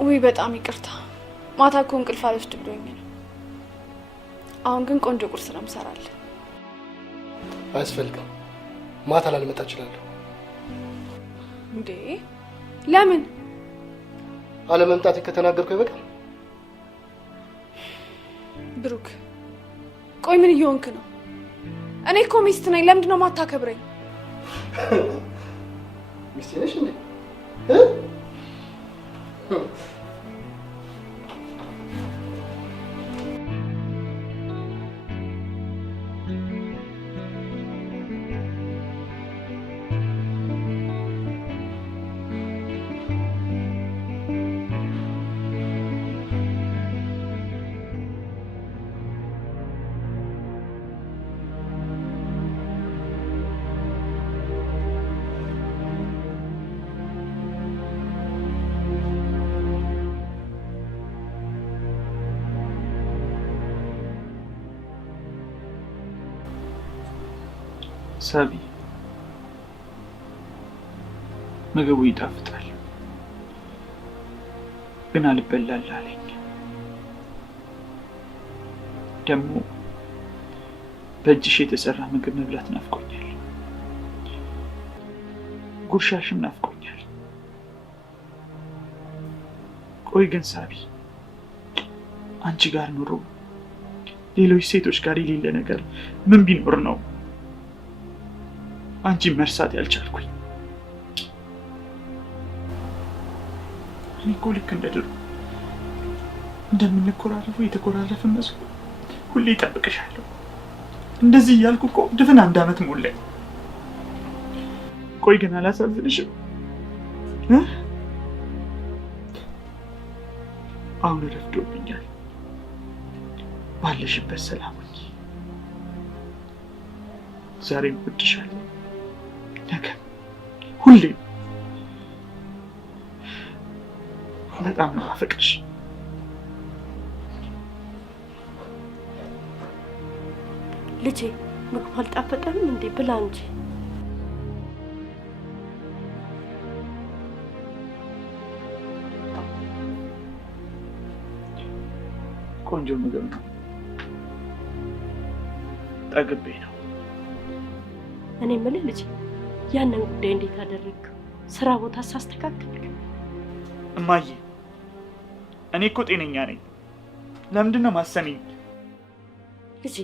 ውይ በጣም ይቅርታ። ማታ እኮ እንቅልፍ አልወስድ ብሎኝ ነው። አሁን ግን ቆንጆ ቁርስ ነው የምሰራልህ። አያስፈልግም። ማታ ላልመጣ እችላለሁ። እንዴ ለምን? አለመምጣት ከተናገርኩ ይበቃል። ብሩክ ቆይ ምን እየሆንክ ነው? እኔ እኮ ሚስት ነኝ። ለምንድን ነው የማታከብረኝ? ሚስት ነሽ እንዴ? ሳቢ ምግቡ ይጣፍጣል፣ ግን አልበላል አለኝ። ደግሞ በእጅሽ የተሰራ ምግብ መብላት ናፍቆኛል፣ ጉርሻሽም ናፍቆኛል። ቆይ ግን ሳቢ አንቺ ጋር ኑሮ ሌሎች ሴቶች ጋር የሌለ ነገር ምን ቢኖር ነው አንቺ መርሳት ያልቻልኩኝ? እኔ እኮ ልክ እንደ ድሮ እንደምንኮራረፈው የተኮራረፍን መስሎ ሁሌ እጠብቅሻለሁ። እንደዚህ እያልኩ እኮ ድፍን 1 ዓመት ሞላኝ። ቆይ ግን አላሳዝንሽም? አሁን ረፍዶብኛል። ባለሽበት ሰላም ሁኚ። ዛሬም እወድሻለሁ፣ ነገ ሁሌም በጣም ነው የማፈቅርሽ። ልጄ ምግብ አልጣፈጠም እንዴ? ብላ እንጂ። ቆንጆ ምግብ ነው፣ ጠግቤ ነው። እኔ የምልህ ልጄ ያንን ጉዳይ እንዴት አደረግከው? ስራ ቦታ ሳስተካክል። እማዬ እኔ እኮ ጤነኛ ነኝ። ለምንድን ነው ማሰሚኝ? ልጄ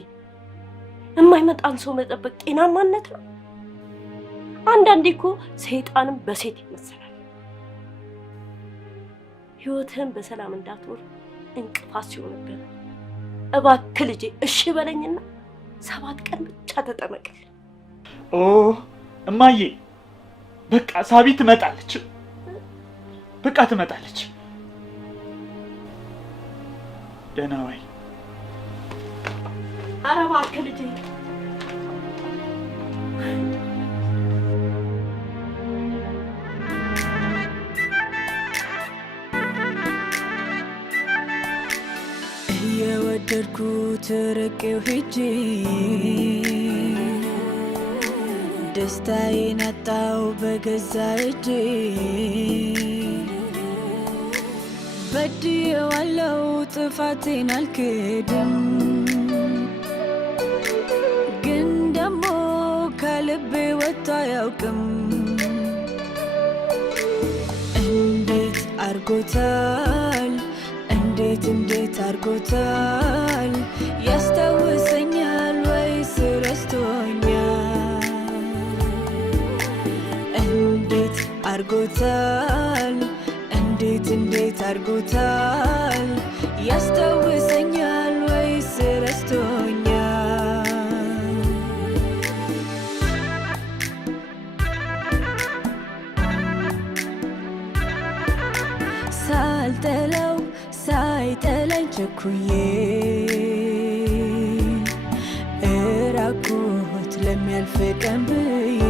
የማይመጣን ሰው መጠበቅ ጤናማነት ነው? አንዳንዴ እኮ ሰይጣንም በሴት ይመሰላል። ህይወትህን በሰላም እንዳትኖር እንቅፋት ሲሆንብህ ነው። እባክህ ልጄ እሺ በለኝና 7 ቀን ብቻ ተጠመቅልኝ። ኦ እማዬ በቃ ሳቢ ትመጣለች፣ በቃ ትመጣለች። ደህና ዋይ። ኧረ እባክህ ልጄ እየወደድኩት ርቄው ሄጄ ደስታዬን አጣው በገዛ እጄ። በድዬዋለሁ ጥፋቴን አልክድም፣ ግን ደሞ ከልቤ ወጥቶ አያውቅም። እንዴት አርጎታል፣ እንዴት አርጎታል። ያስታውሰኛል ወይስ ረስቶኛል? እንዴት አርጎታል፣ እንዴት አርጎታል። ያስታውሰኛል ወይስ ረስቶኛል? ሳልጠላው ሳይጠላኝ ቸኩዬ እራኩት ለሚያልፍ ቀን ብዬ።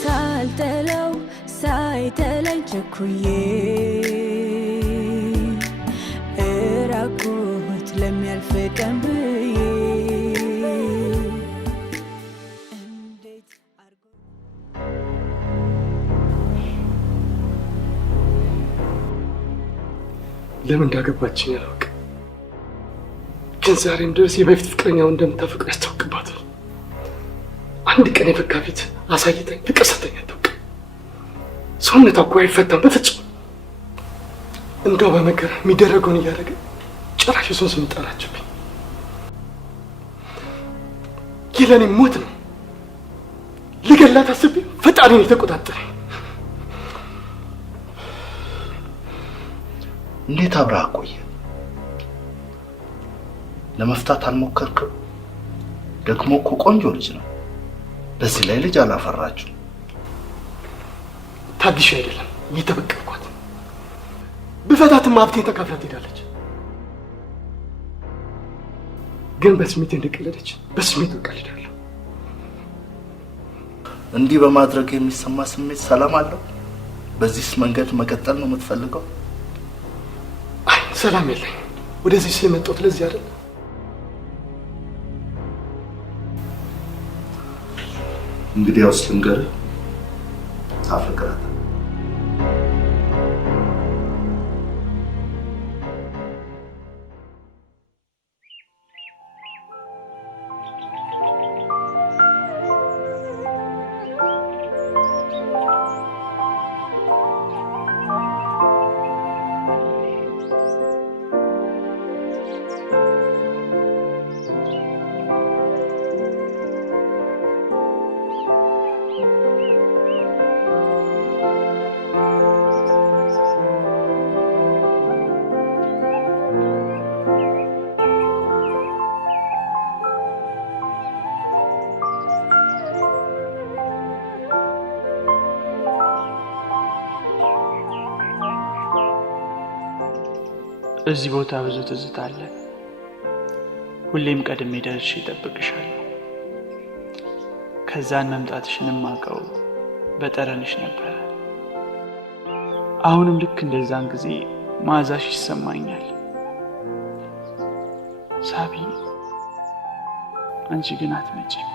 ሳልጠላው ሳይጠላኝ ቸኩዬ እራኩት ለሚያልፍ ቀን ብዬ። ለምን እንዳገባችኝ አላውቅም፣ ግን ዛሬም ድረስ የበፊት ፍቅረኛውን እንደምታፈቅር ያስታውቅባታል። አንድ ቀን የፈካ ፊት አሳይተኝ ፍቅር ሰተኝ አታውቅም። ሰውነቷ እኮ አይፈታም በፍጹም። እንደው በመከራ የሚደረገውን እያደረገ ጭራሽ የሷን ስም ጠራችብኝ። ይህ ለእኔ ሞት ነው። ልገላት አስቤ ፈጣሪን የተቆጣጠረኝ። እንዴት አብረህ ቆየ? ለመፍታት አልሞከርክም? ደግሞ እኮ ቆንጆ ልጅ ነው። በዚህ ላይ ልጅ አላፈራችሁ። ታግሼ አይደለም እየተበቀልኳት። ብፈታትም ሀብቴን ተካፍላ ትሄዳለች። ግን በስሜት እንደቀለደች በስሜት እቀልዳለሁ። እንዲህ በማድረግ የሚሰማ ስሜት ሰላም አለው? በዚህስ መንገድ መቀጠል ነው የምትፈልገው? አይ ሰላም የለኝ። ወደዚህ የመጣሁት ለዚህ አይደል? እንግዲያውስ ልንገርህ፣ አፈቅራታለሁ። እዚህ ቦታ ብዙ ትዝታ አለ። ሁሌም ቀድሜ ደርሼ እጠብቅሻለሁ። ከዛን መምጣትሽንም አውቀው በጠረንሽ ነበር። አሁንም ልክ እንደዛን ጊዜ መዓዛሽ ይሰማኛል። ሳቢ፣ አንቺ ግን አትመጪም።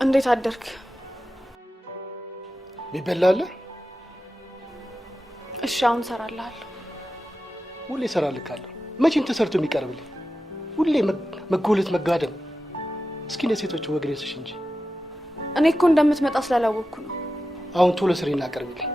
እንዴት አደርክ? ሚበላለ? እሺ አሁን ሰራልሃለሁ። ሁሌ ሰራልካለሁ። መቼም ተሰርቶ የሚቀርብልኝ ሁሌ መጎለት መጋደም። እስኪ ለሴቶች ወግሬስሽ እንጂ እኔ እኮ እንደምትመጣ ስላላወቅኩ ነው። አሁን ቶሎ ስሪና አቀርብልኝ።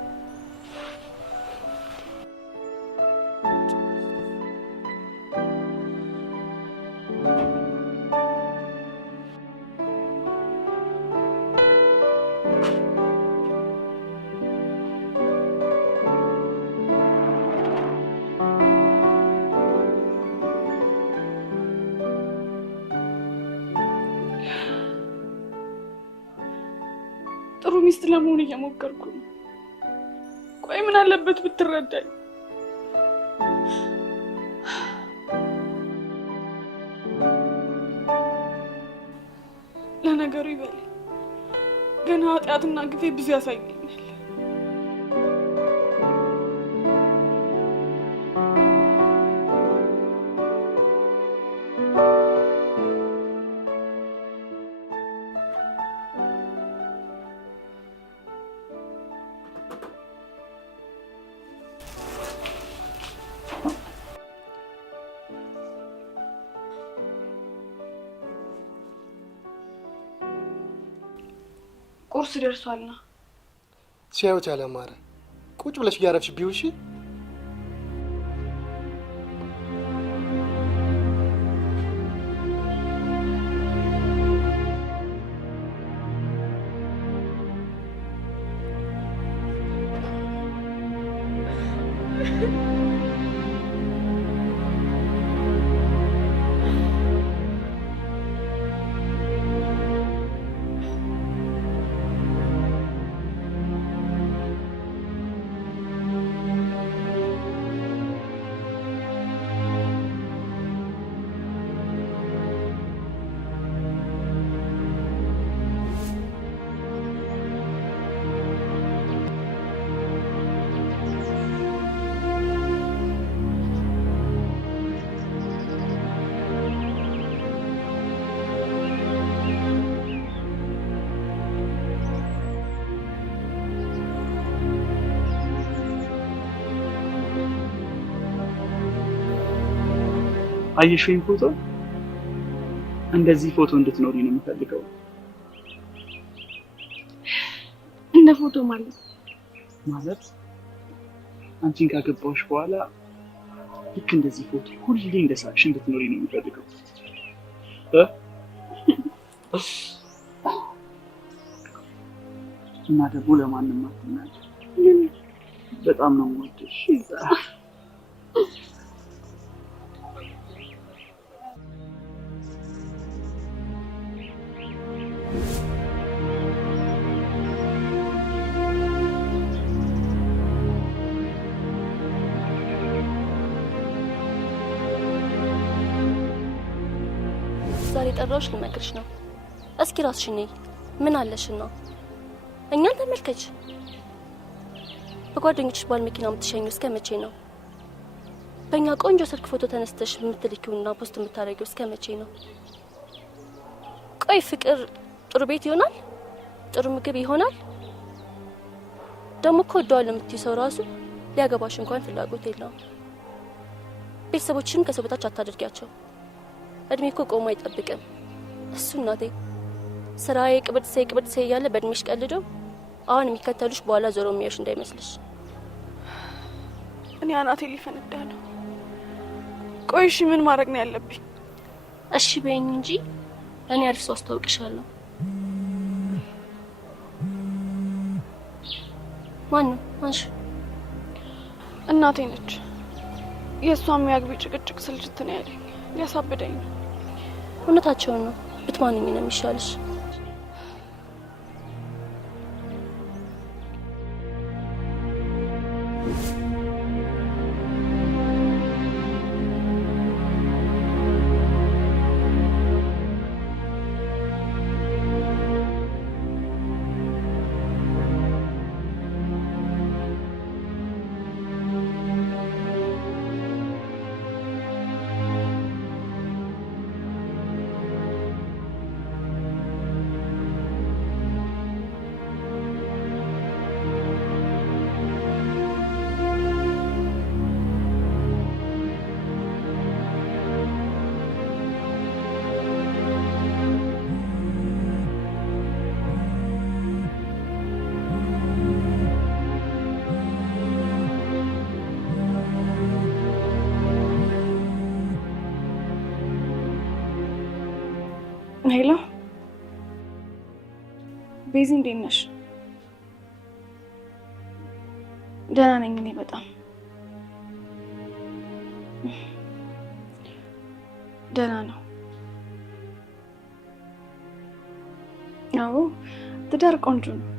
ጥሩ ሚስት ለመሆን እየሞከርኩ ነው። ቆይ ምን አለበት ብትረዳኝ? ለነገሩ ይበል ገና ኃጢአትና ግፌ ብዙ ያሳየኛል። ቁርስ ደርሷልና ሲያዩት ያለማረ ቁጭ ብለሽ እያረፍሽ ቢውልሽ አየሽኝ ፎቶ እንደዚህ ፎቶ እንድትኖሪ ነው የምፈልገው። እንደ ፎቶ ማለት አንቺን ካገባሁሽ በኋላ ልክ እንደዚህ ፎቶ ሁሌ እንደሳቅሽ እንድትኖሪ ነው የምፈልገው። እና ደግሞ ለማንም አትናገሪ። በጣም ነው የምወድሽ። ዛሬ ጠራሁሽ ልመክርሽ ነው። እስኪ ራስሽ ነይ። ምን አለሽና? እኛን ተመልከች። በጓደኞችሽ ባል መኪና የምትሸኙ እስከ መቼ ነው? በእኛ ቆንጆ ስልክ ፎቶ ተነስተሽ የምትልኪውና ፖስት የምታደርጊው እስከ መቼ ነው? ቆይ ፍቅር ጥሩ ቤት ይሆናል? ጥሩ ምግብ ይሆናል? ደግሞ እኮ ወደዋለሁ የምትይው ሰው ራሱ ሊያገባሽ እንኳን ፍላጎት የለውም። ቤተሰቦችሽን ከሰው በታች አታድርጊያቸው። እድሜ እኮ ቆሞ አይጠብቅም። እሱ እናቴ ስራዬ ቅብጥሴ እያለ በእድሜሽ ቀልዶ አሁን የሚከተሉሽ በኋላ ዞሮ የሚያዩሽ እንዳይመስልሽ። እኔ አናቴ ሊፈነዳ ነው። ቆይ እሺ ምን ማድረግ ነው ያለብኝ? እሺ በይኝ እንጂ እኔ አሪፍ ሰው አስተዋውቅሻለሁ። ማነው? አንቺ? እናቴ ነች። የእሷም ያግቢ ጭቅጭቅ ስልችት ነው ያለኝ። ሊያሳብደኝ ነው። እውነታቸውን ነው። ብትማንኝ ነው የሚሻልሽ። ሄሎ ቤዚ፣ እንዴት ነሽ? ደህና ነኝ እኔ በጣም ደህና ነው። አዎ ትዳር ቆንጆ ነው።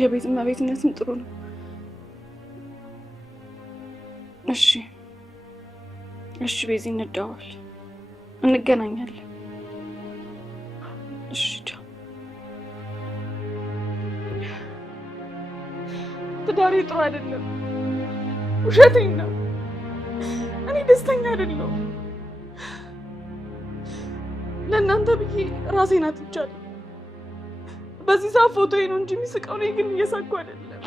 የቤት እመቤትነትም ጥሩ ነው። እሺ እሺ ቤዚ፣ እንደዋወል፣ እንገናኛለን። እሺ ቻው። ትዳሬ ጥሩ አይደለም፣ ውሸቴን ነው። እኔ ደስተኛ አይደለሁም። ለእናንተ ብዬ ራሴን አጥቻለሁ። በዚህ ሰዓት ፎቶዬ ነው እንጂ የሚስቀው፣ እኔ ግን እየሳኩ አይደለም።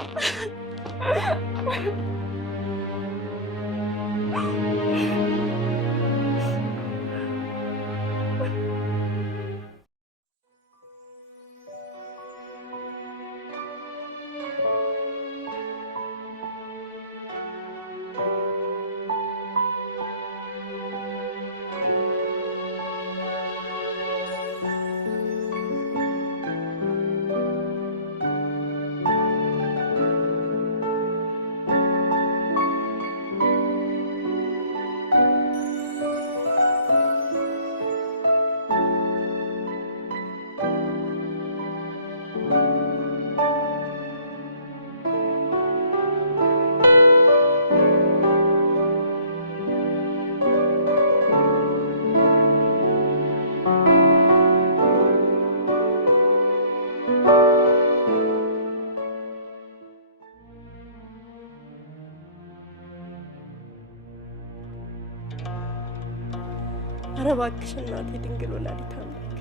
ኧረ እባክሽ እናቴ ድንግል ወላዲተ አምላክ፣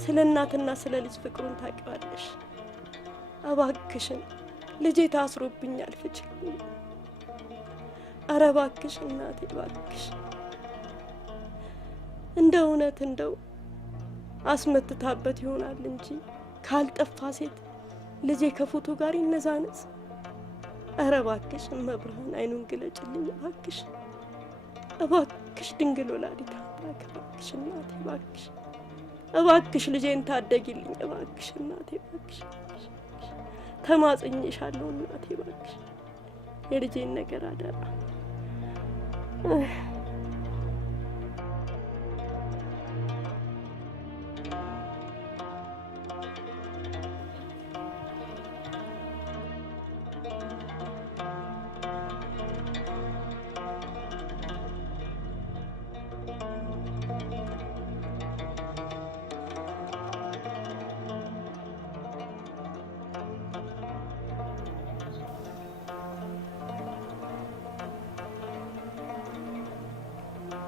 ስለ እናትና ስለ ልጅ ፍቅሩን ታውቂዋለሽ። እባክሽን ልጄ ታስሮብኛል፣ ፍችልኝ። ኧረ እባክሽ እናቴ እባክሽ፣ እንደው እውነት እንደው አስመትታበት ይሆናል እንጂ ካልጠፋ ሴት ልጄ ከፎቶ ጋር ይነዛነስ። ኧረ እባክሽ እመብርሃን አይኑን ግለጭልኝ እባክሽ፣ እባክሽ ድንግል ወላዲተ አምላክ፣ እባክሽ እናቴ እባክሽ፣ እባክሽ ልጄን ታደጊልኝ እባክሽ እናቴ እባክሽ፣ ተማጽኜሻለሁ እናቴ እባክሽ፣ የልጄን ነገር አደራ።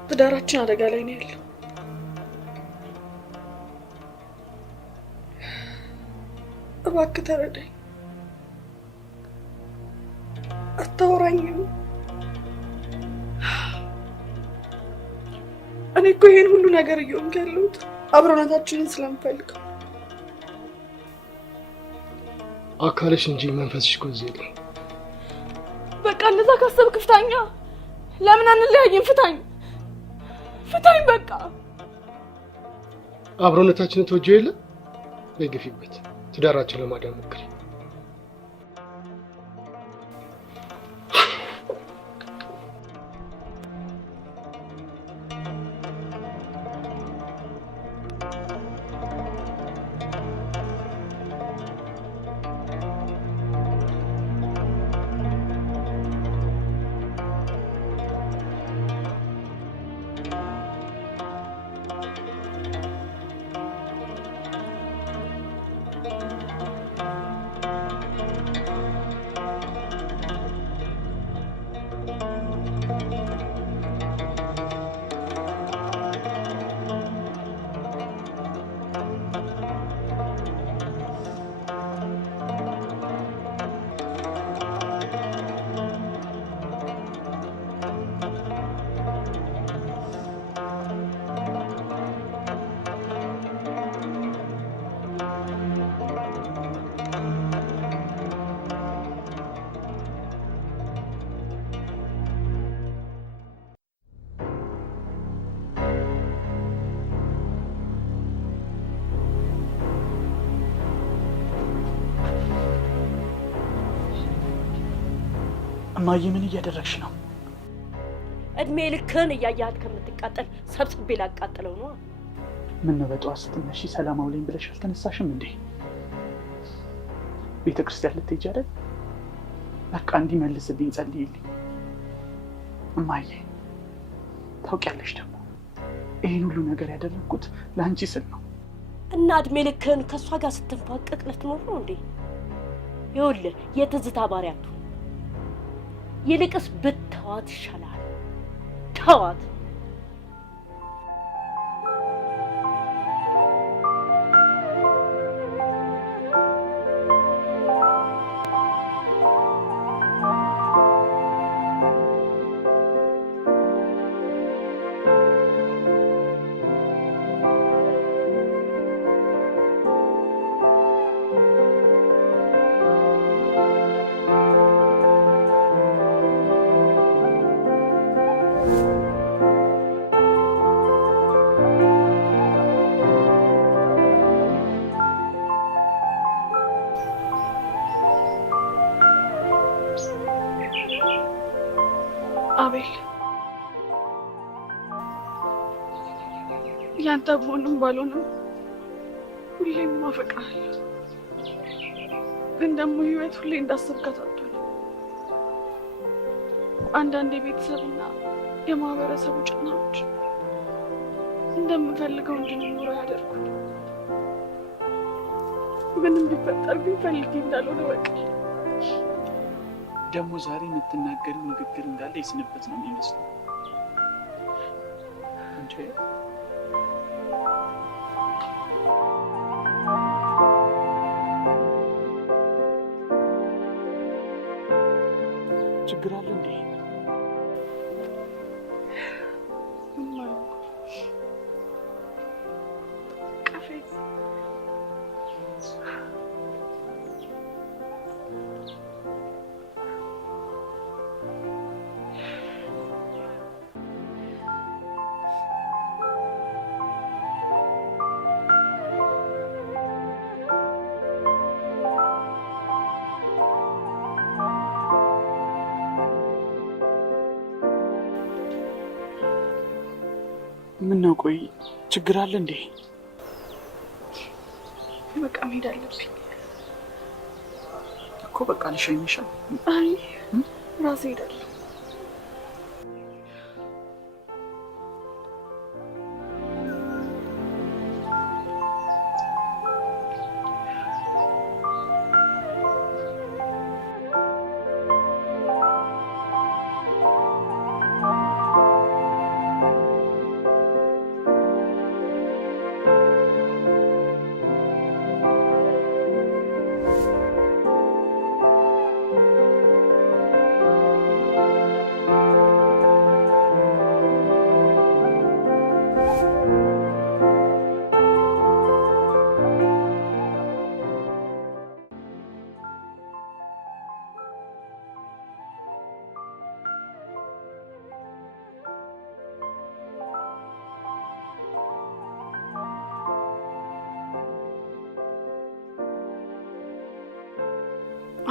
ትዳራችን አደጋ ላይ ነው ያለው። እባክህ ተረዳኝ። አታወራኝም? እኔ እኮ ይሄን ሁሉ ነገር እየሆንኩ ያለሁት አብሮነታችንን ስለምፈልገው። አካልሽ እንጂ መንፈስሽ እኮ እዚህ የለም። በቃ እንደዛ ካሰብክ ፍታኛ። ለምን አንለያይም? ፍታኝ ፍታኝ በቃ። አብሮነታችንን ተወጂው የለ በግፊበት ትዳራችን ለማዳን ሞክሪ። እማዬ ምን እያደረግሽ ነው? እድሜ ልክህን እያያት ከምትቃጠል ሰብስቤ ላቃጥለው ነው። ምን ነው በጠዋት ስትነሺ ሰላም አውለኝ ብለሽ አልተነሳሽም እንዴ? ቤተ ክርስቲያን ልትሄጂ አይደል? በቃ እንዲመልስልኝ ጸልይልኝ። እማዬ ታውቂያለሽ ደግሞ ይሄን ሁሉ ነገር ያደረኩት ለአንቺ ስል ነው። እና እድሜ ልክህን ከእሷ ጋር ስትንፋቀቅ ልትኖር ነው እንዴ? ይኸውልህ የትዝታ ባሪያ አትሁን። ይልቅስ ብትተዋት ይሻላል። ተዋት። አቤል ያንተ ብሆንም ባልሆንም ሁሌም ማፈቅርሃለሁ። ግን ደግሞ ህይወት ሁሌ እንዳሰብካት አትሆንም። አንዳንድ የቤተሰብና የማህበረሰቡ ጫናዎች እንደምፈልገው እንድንኖር ያደርጉኝ። ምንም ቢፈጠር ግን ፈልጌ እንዳልሆነ በቃ። ደግሞ ዛሬ የምትናገሪው ንግግር እንዳለ የስንበት ነው የሚመስለው እንጂ ችግር አለ እንዴ? ምን ነው? ቆይ ችግር አለ እንዴ? በቃ መሄድ አለብኝ እኮ። በቃ ልሸኝሽ። አይ ራሴ ሄዳለሁ።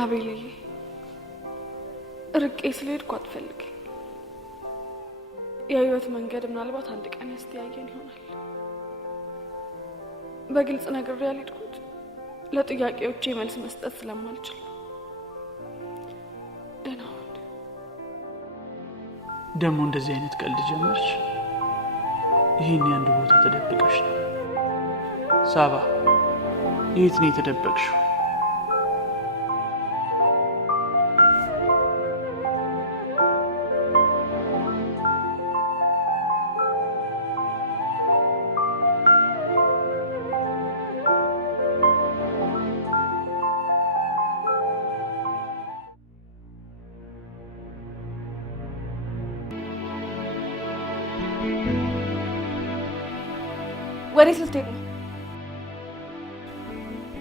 አቤልዬ ርቄ ስለሄድኩ አትፈልገኝ። የህይወት መንገድ ምናልባት አንድ ቀን ያስተያየን ይሆናል። በግልጽ ነግሬ ያልሄድኩት ለጥያቄዎቼ መልስ መስጠት ስለማልችል። ደህና ሁን። ደግሞ እንደዚህ አይነት ቀልድ ጀመርሽ? ይሄን አንድ ቦታ ተደብቀሽ ነው? ሳባ የት ነው የተደበቅሽው? ወዴት ልትሄድ ነው?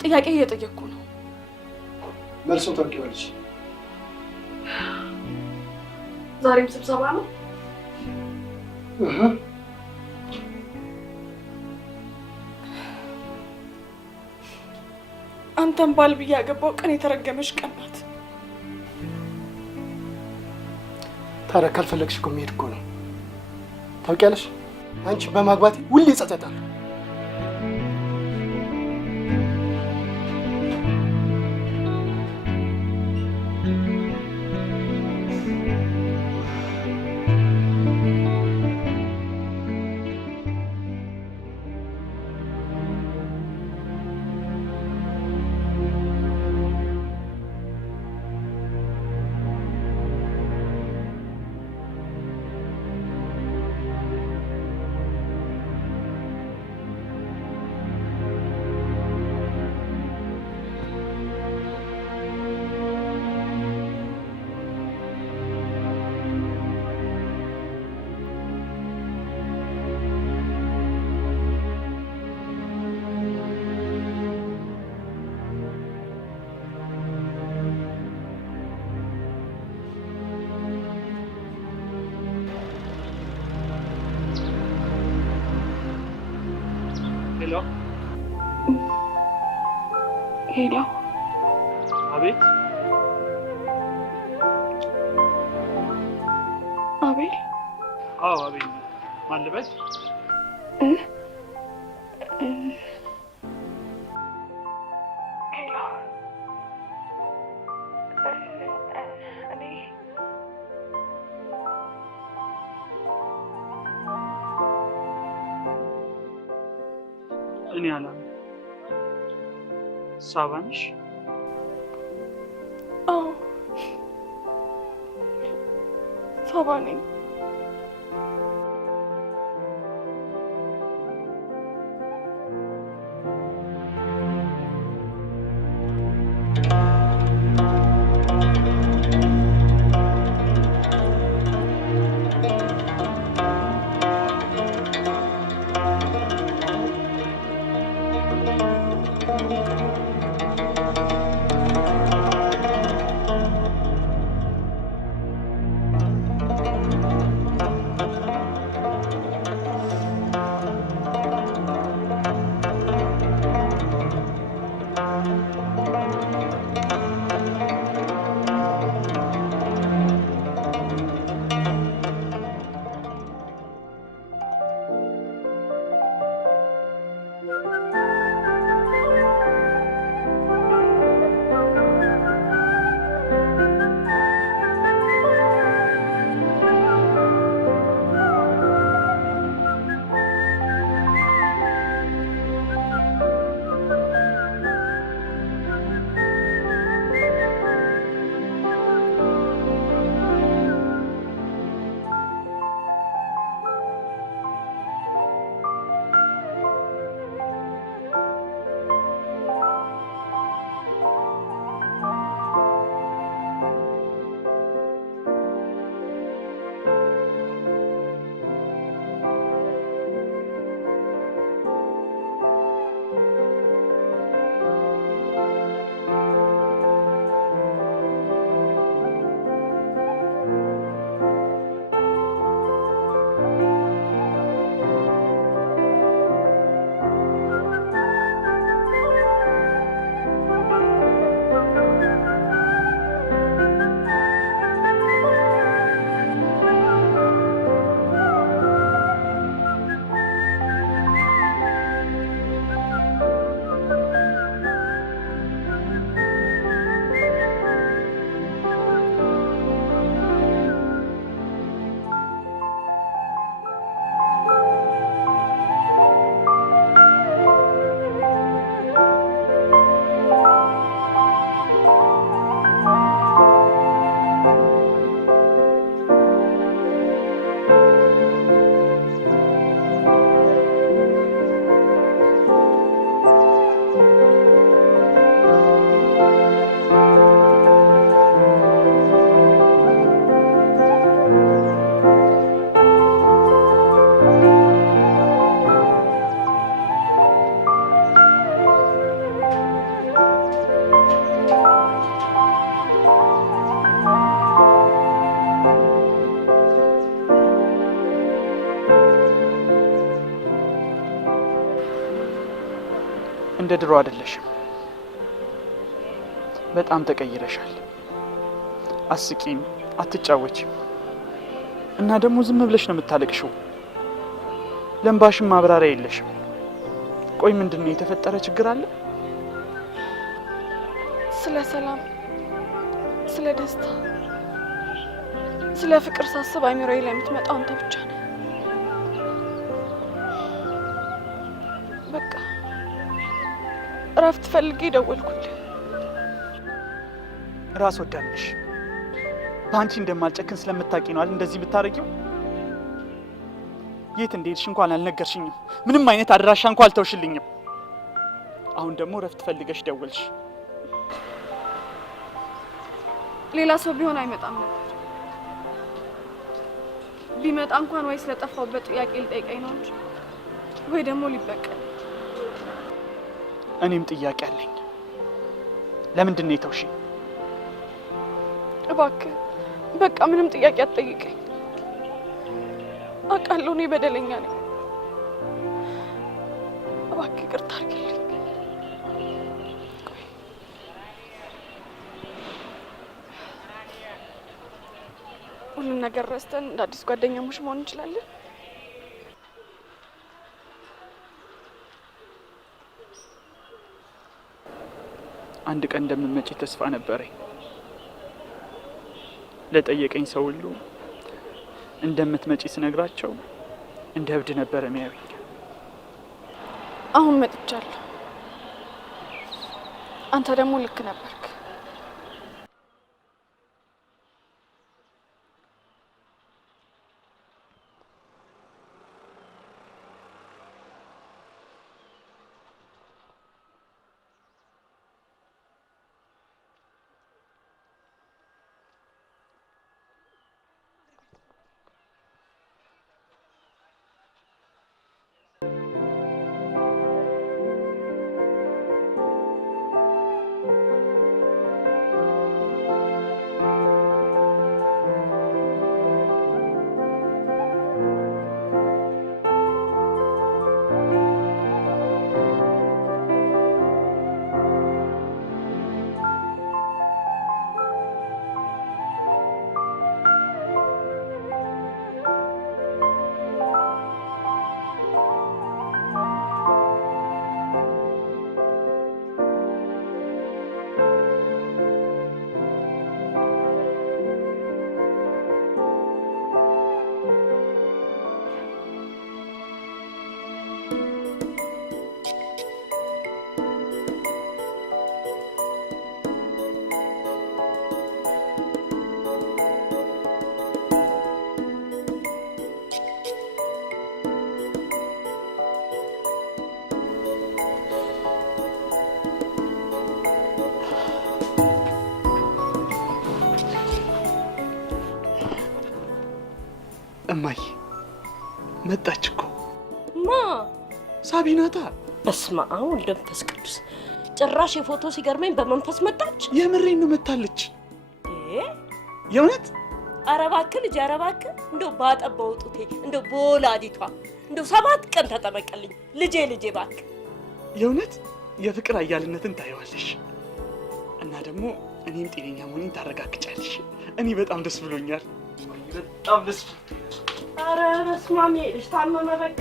ጥያቄ እየጠየቅኩ ነው። መልሱን ታውቂዋለሽ። ዛሬም ስብሰባ ነው? አንተን ባል ብዬ ያገባው ቀን የተረገመች ቀን ናት። ታዲያ ካልፈለግሽ እኮ መሄድ እኮ ነው። ታውቂያለሽ፣ አንቺ በማግባቴ ሁሌ እጸጸታለሁ። ሄሎ። አቤት። አቤል። አዎ አቤል። ማን ልበል? ሄሎ። እኔ አላም ሳባንሽ? አዎ ሳባ ነኝ። እንደ ድሮ አይደለሽም። በጣም ተቀይረሻል። አስቂም፣ አትጫወችም። እና ደግሞ ዝም ብለሽ ነው የምታለቅሽው። ለምባሽም ማብራሪያ የለሽም። ቆይ ምንድነው የተፈጠረ ችግር አለ? ስለ ሰላም፣ ስለ ደስታ፣ ስለ ፍቅር ሳስብ አይምሮዬ ላይ የምትመጣው አንተ ብቻ ነህ። በቃ እረፍት ፈልጌ ደወልኩልህ። ራስ ወዳድነሽ። በአንቺ እንደማልጨክን ስለምታውቂ ነው አይደል እንደዚህ ብታረጊው? የት እንደሄድሽ እንኳን አልነገርሽኝም። ምንም አይነት አድራሻ እንኳን አልተውሽልኝም። አሁን ደግሞ እረፍት ፈልገሽ ደወልሽ። ሌላ ሰው ቢሆን አይመጣም ነበር። ቢመጣ እንኳን ወይ ስለጠፋውበት ጥያቄ ሊጠይቀኝ ነው እንጂ ወይ ደግሞ ሊበቀል። እኔም ጥያቄ አለኝ። ለምንድን ነው የተውሽኝ? እባክህ በቃ ምንም ጥያቄ አትጠይቀኝ። አውቃለሁ እኔ በደለኛ ነኝ። እባክህ ይቅርታ አድርግልኝ። ሁሉን ነገር ረስተን እንደ አዲስ ጓደኛሞች መሆን እንችላለን። አንድ ቀን እንደምትመጪ ተስፋ ነበረኝ። ለጠየቀኝ ሰው ሁሉ እንደምትመጪ ስነግራቸው እንደ እብድ ነበር የሚያዩኝ። አሁን መጥቻለሁ። አንተ ደግሞ ልክ ነበርክ። እማዬ መጣች እኮ። ማ? ሳቢናታ። በስመ አብ ወወልድ ወመንፈስ ቅዱስ። ጭራሽ የፎቶ ሲገርመኝ በመንፈስ መጣች። የምሬን ነው መጣለች። የእውነት? ኧረ እባክህ ልጅ፣ ኧረ እባክህ እንደው ባጠባው ጡቴ እንደው በወላዲቷ እንደው 7 ቀን ተጠመቀልኝ ልጄ እባክህ። የእውነት የፍቅር አያልነትን ታየዋለሽ እና ደግሞ እኔም ጤነኛ መሆኔን ታረጋግጫለሽ። እኔ በጣም ደስ ብሎኛል። በጣም ደስ ብሎኛል። ኧረ በስመ አብ ልጅ ታመመ በቃ።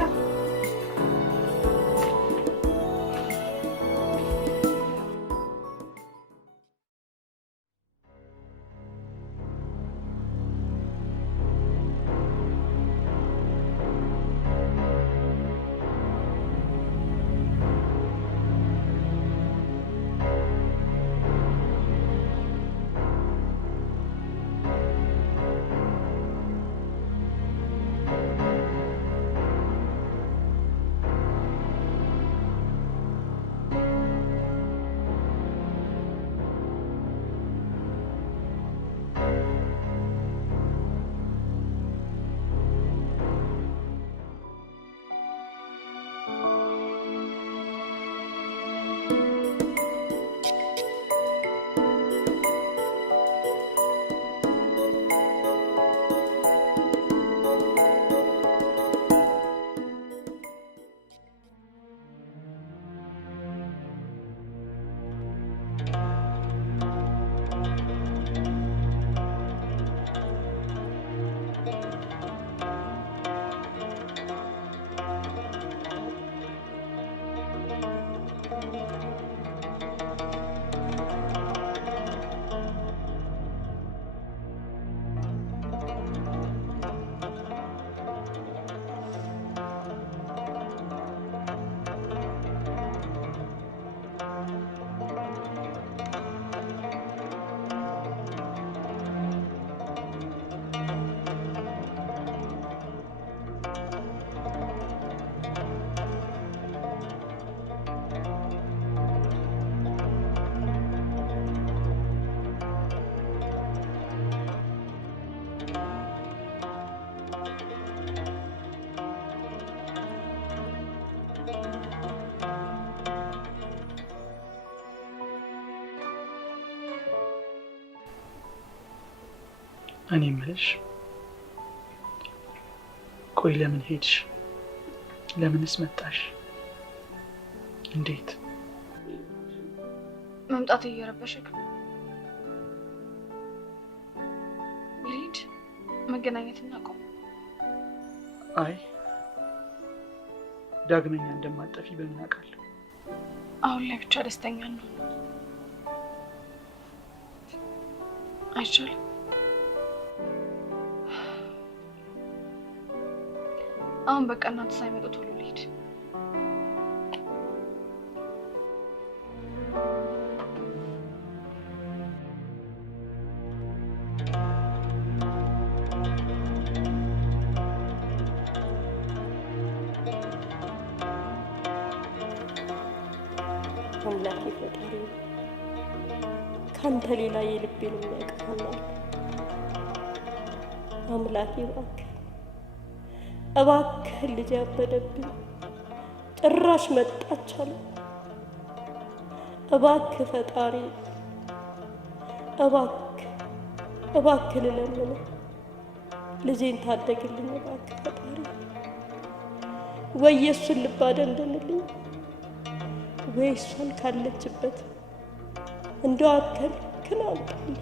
እኔ የምልሽ ቆይ ለምን ሄድሽ? ለምንስ መጣሽ? እንዴት? መምጣት እየረበሸክ ልሂድ? መገናኘት እናቆም? አይ ዳግመኛ እንደማጠፊ በምን አውቃለሁ? አሁን ላይ ብቻ ደስተኛ ነው። አይቻልም። አሁን በቃ እናንተ ሳይመጡ ቶሎ ልሂድ። አምላኬ ፈጣሪ ካንተ ሌላ የልቤን የሚያውቅልኛል። አምላኬ እባክህ ልጅ ያበደብኝ ጭራሽ መጣች አለ። እባክህ ፈጣሪ እባክህ ልለምን ልጄን ታደግልኝ። እባክህ ፈጣሪ ወይ የእሱን ልብ አደንድንልኝ ወይ እሷን ካለችበት እንደው አከልክን አምጣልኝ።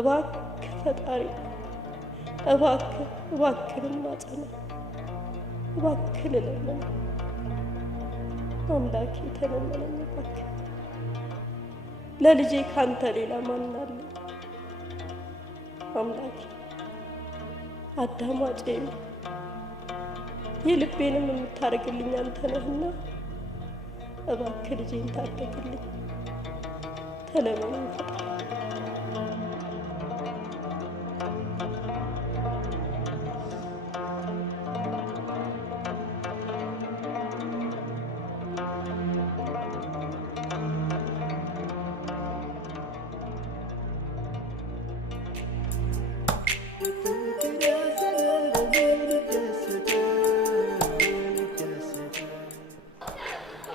እባክህ ፈጣሪ እባክህ ልማጸና እባክህ ልለምን አምላኬ ተለመነኝ። እባክህ ለልጄ ካንተ ሌላ ማን አለ? አምላኬ አዳማጬም የልቤንም የምታደርግልኝ አንተ ነህና እባክህ ልጄን ታደግልኝ። ተለመነኝ ፈጣሪ።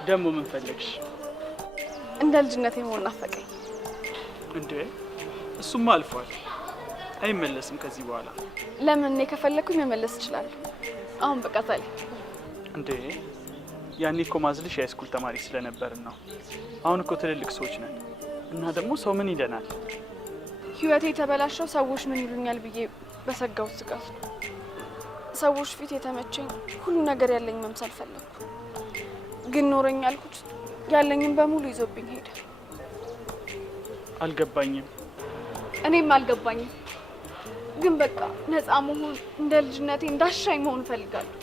ደግሞ ምን ፈለግሽ? እንደ ልጅነቴ መሆን ናፈቀኝ። እንዴ እሱማ አልፏል፣ አይመለስም ከዚህ በኋላ። ለምን? እኔ ከፈለኩኝ መመለስ እችላለሁ። አሁን በቃ ታሊ። እንዴ ያኔ እኮ ማዝልሽ የሃይስኩል ተማሪ ስለነበርን ነው። አሁን እኮ ትልልቅ ሰዎች ነን እና ደግሞ ሰው ምን ይለናል? ህይወቴ የተበላሸው ሰዎች ምን ይሉኛል ብዬ በሰጋው ስጋት ነው። ሰዎች ፊት የተመቸኝ ሁሉ ነገር ያለኝ መምሰል ፈለኩ። ግን ኖረኝ ያልኩት ያለኝን በሙሉ ይዞብኝ ሄደ። አልገባኝም። እኔም አልገባኝም። ግን በቃ ነፃ መሆን እንደ ልጅነቴ እንዳሻኝ መሆን እፈልጋለሁ።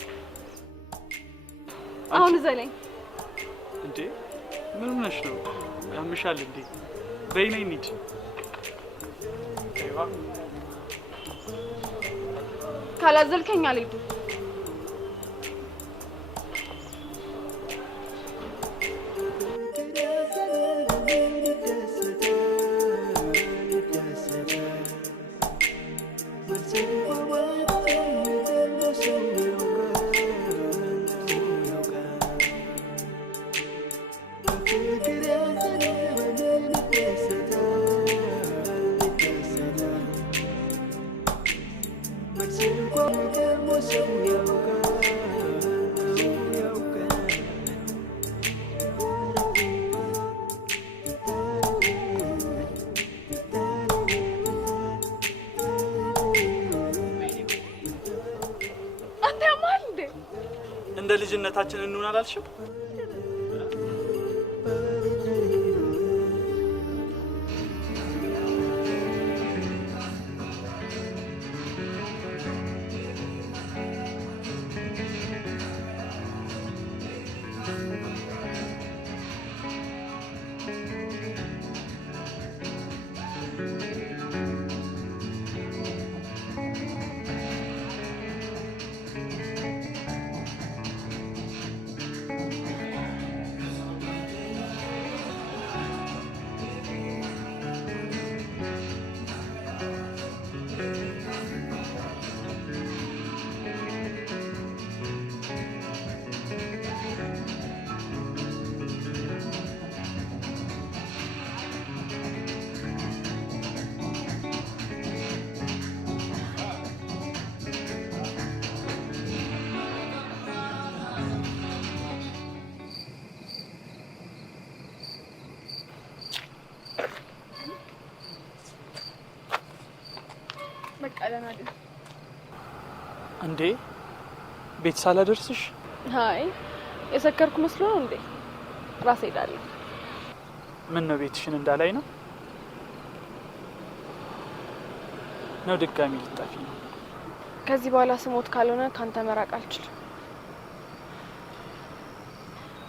አሁን ዘለኝ። እንዴ ምን ሆነሽ ነው? ያምሻል እንዴ? በይ ነይ እንሂድ። አይዋ ካላዘልከኝ አልሄድም። እንደ ልጅነታችን እንሆን አላልሽም? በቃ ደህና ነኝ። እንዴ ቤት ሳላደርስሽ? አይ የሰከርኩ መስሎ ነው እንዴ? ራሴ ሄዳለሁ። ምን ነው ቤትሽን እንዳላይ ነው ድጋሚ ልታፊ ነው? ከዚህ በኋላ ስሞት ካልሆነ ካንተ መራቅ አልችልም።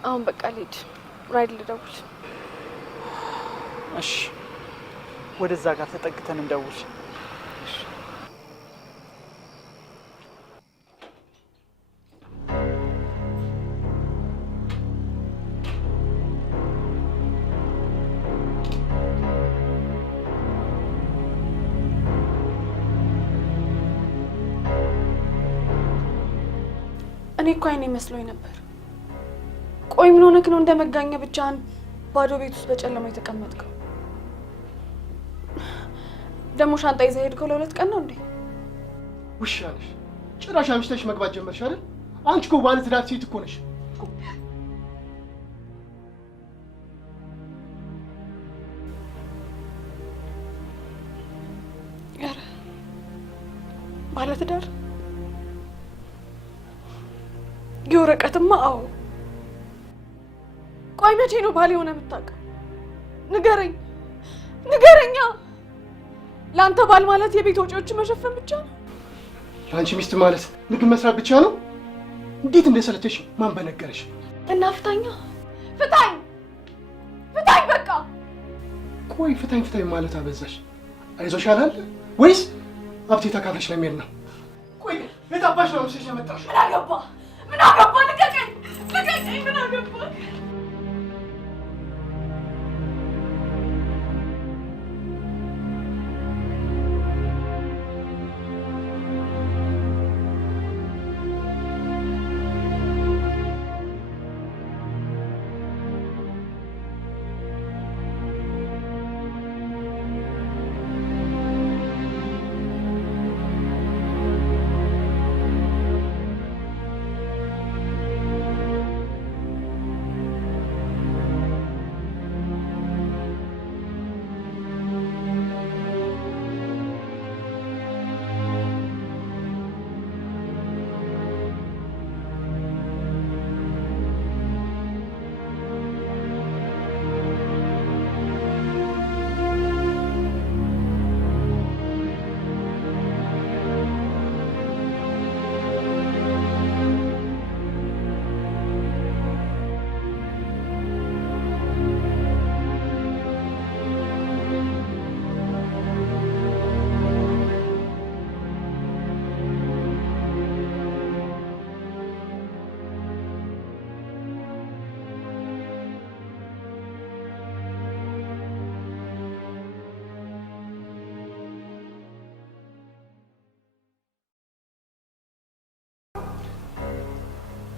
አሁን በቃ ልሂድ፣ ራይድ ልደውል። እሺ ወደዛ ጋር ተጠግተን እንደውል። እኔ እኮ አይኔ መስሎኝ ነበር። ቆይ ምን ሆነክ ነው እንደመጋኘ ብቻህን ባዶ ቤት ውስጥ በጨለማ የተቀመጥከው? ደግሞ ሻንጣ ይዘህ ሄድከው ለ2 ቀን ነው እንዴ? ውሻ ነሽ። ጭራሽ አምሽተሽ መግባት ጀመርሽ አይደል? አንቺ እኮ ባለ ትዳር ሴት እኮ ነሽ። ኧረ ባለ ትዳር የወረቀትማ አዎ። ቆይ መቼ ነው ባል የሆነ የምታውቀው? ንገረኝ ንገረኛ። ለአንተ ባል ማለት የቤት ወጪዎችን መሸፈን ብቻ ነው? ለአንቺ ሚስት ማለት ምግብ መስራት ብቻ ነው? እንዴት እንደሰለቸሽ ማን በነገረሽ? እና ፍታኛ፣ ፍታኝ ፍታኝ በቃ። ቆይ ፍታኝ ፍታኝ ማለት አበዛሽ። አይዞሽ አላለ ወይስ ሀብቴ ተካፍለሽ ለሚሄድ ነው? ቆይ የታባሽ ነው መስሽ ያመጣሽው? ምን አገባ ምን አገባ? ልቀቀኝ ልቀቀኝ። ምን አገባ?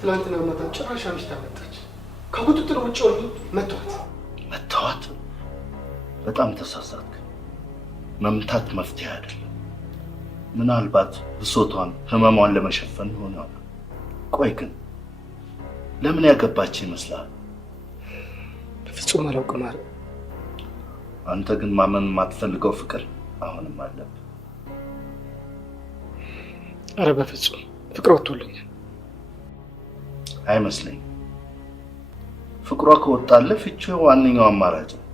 ትላንትና ማታ ጭራሽ አምሽታ መጣች። ከቁጥጥር ውጭ ሆኖ መተዋት። በጣም ተሳሳትክ። መምታት መፍትሄ አይደለም። ምናልባት ብሶቷን ህመሟን ለመሸፈን ይሆናል። ቆይ ግን ለምን ያገባች ይመስላል? በፍጹም አላውቅም። አንተ ግን ማመን የማትፈልገው ፍቅር አሁንም አለብህ። ኧረ በፍጹም ፍቅር ወጥቶልኛል። አይመስለኝም። ፍቅሯ ከወጣለ ፍቺው ዋነኛው አማራጭ ነው።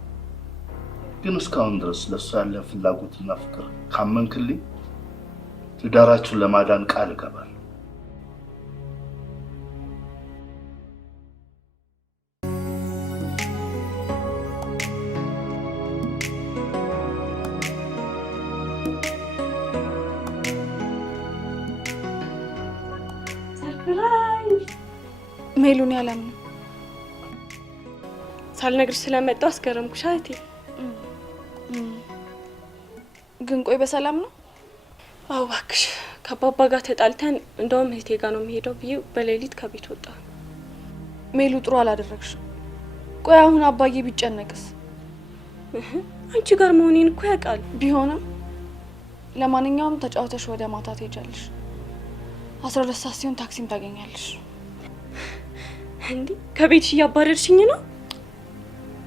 ግን እስካሁን ድረስ ለሷ ያለ ፍላጎትና ፍቅር ካመንክልኝ ትዳራችሁን ለማዳን ቃል እገባለሁ። ሜሉን ያላምን ሳልነግርሽ ስለመጣሁ አስገረምኩሽ አይቴ። ግን ቆይ በሰላም ነው? አዎ እባክሽ፣ ከአባባ ጋር ተጣልተን እንደውም እህቴ ጋር ነው የሚሄደው ብዬ በሌሊት ከቤት ወጣ። ሜሉ ጥሩ አላደረግሽም። ቆይ አሁን አባዬ ቢጨነቅስ? አንቺ ጋር መሆኔን እኮ ያውቃል። ቢሆንም ለማንኛውም ተጫውተሽ ወደ ማታ ትሄጃለሽ። 12 ሰዓት ሲሆን ታክሲም ታገኛለሽ። እንዴ ከቤትሽ እያባረርሽኝ ነው?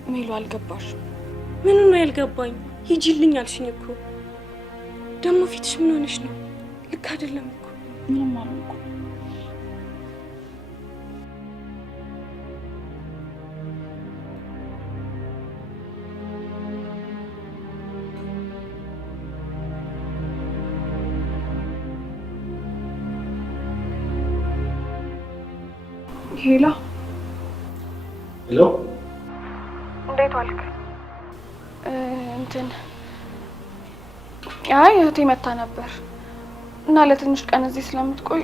ሜሉ አልገባሽም? ምን ነው ያልገባኝ? ሂጂልኝ አልሽኝ እኮ። ደግሞ ፊትሽ ምን ሆነሽ ነው? ልክ አይደለም እኮ። ምንም አልኩ። ሄሎ ሄሎ፣ እንዴት ዋልክ? አይ እህቴ መታ ነበር እና ለትንሽ ቀን እዚህ ስለምትቆይ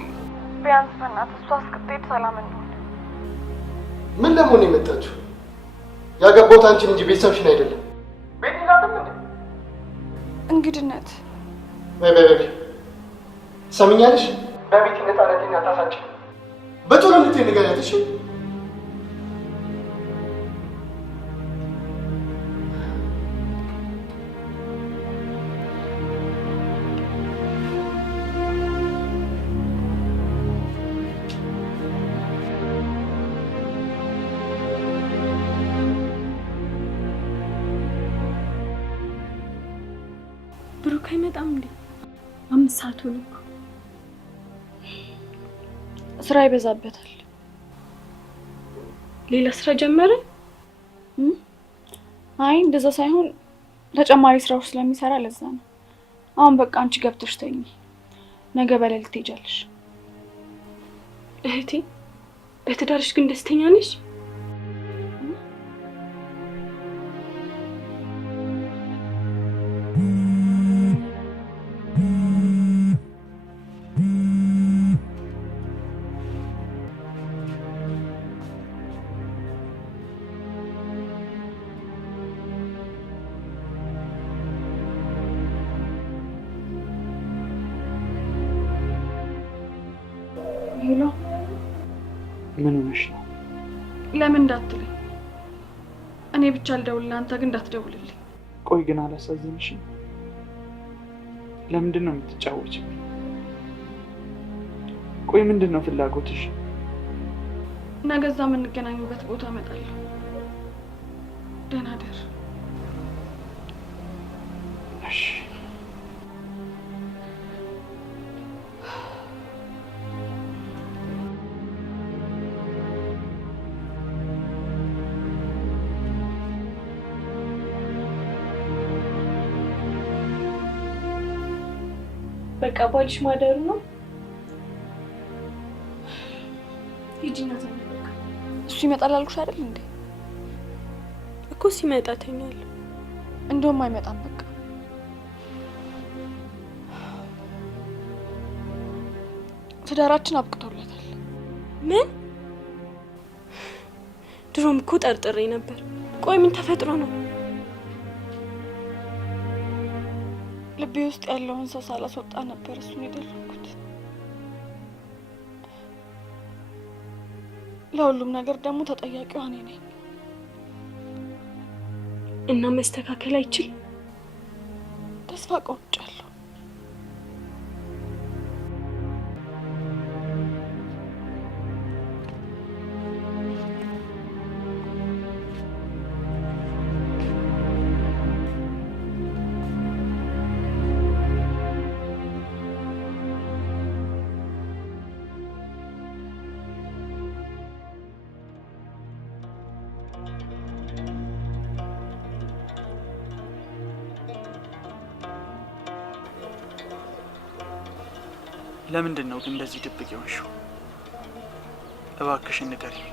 ቢያንስ በእናትህ እሷ እስክትሄድ ሰላም እንሆን። ምን ለመሆን የመጣችሁ? ያገባሁት አንቺን እንጂ ቤተሰብሽን አይደለም። ቤት ይላልም እንዴ? እንግድነት በይ ሰምኛለሽ። በቤት ነፃነቴን አታሳጭ። በቶሎ እንድትሄድ ንገሪያት እሺ? ብሩክ አይመጣም እንዴ? 5 ሰዓት ሆነ እኮ። ስራ ይበዛበታል። ሌላ ስራ ጀመረ? አይ እንደዛ ሳይሆን ተጨማሪ ስራዎች ስለሚሰራ ለዛ ነው። አሁን በቃ አንቺ ገብተሽ ተኝ፣ ነገ በሌሊት ትሄጃለሽ። እህቴ በትዳርሽ ግን ደስተኛ ነሽ? ሄሎ፣ ምን ሆነሽ ነው? ለምን እንዳትለኝ። እኔ ብቻ ልደውልልህ፣ አንተ ግን እንዳትደውልልኝ። ቆይ ግን አላሳዝንሽም? ለምንድን ነው የምትጫወችብኝ? ቆይ ምንድን ነው ፍላጎትሽ? ነገ እዛ የምንገናኝበት ቦታ እመጣለሁ። ደህና ደር። እሺ። በቃ ባልሽ ማደሩ ነው። ሂጂና ተኝ። በቃ እሱ ይመጣል አልኩሽ አይደል እንዴ? እኮ ሲመጣ ተኛለሁ። እንደውም አይመጣም። በቃ ትዳራችን አብቅቶለታል። ምን? ድሮም እኮ ጠርጥሬ ነበር። ቆይ ምን ተፈጥሮ ነው? ልቤ ውስጥ ያለውን ሰው ሳላስወጣ ነበር እሱን የደረኩት። ለሁሉም ነገር ደግሞ ተጠያቂዋ እኔ ነኝ። እና መስተካከል አይችልም? ተስፋ ቆርጫለሁ። ለምንድን ነው ግን እንደዚህ ድብቅ የሆንሽው? እባክሽን ንገሪኝ።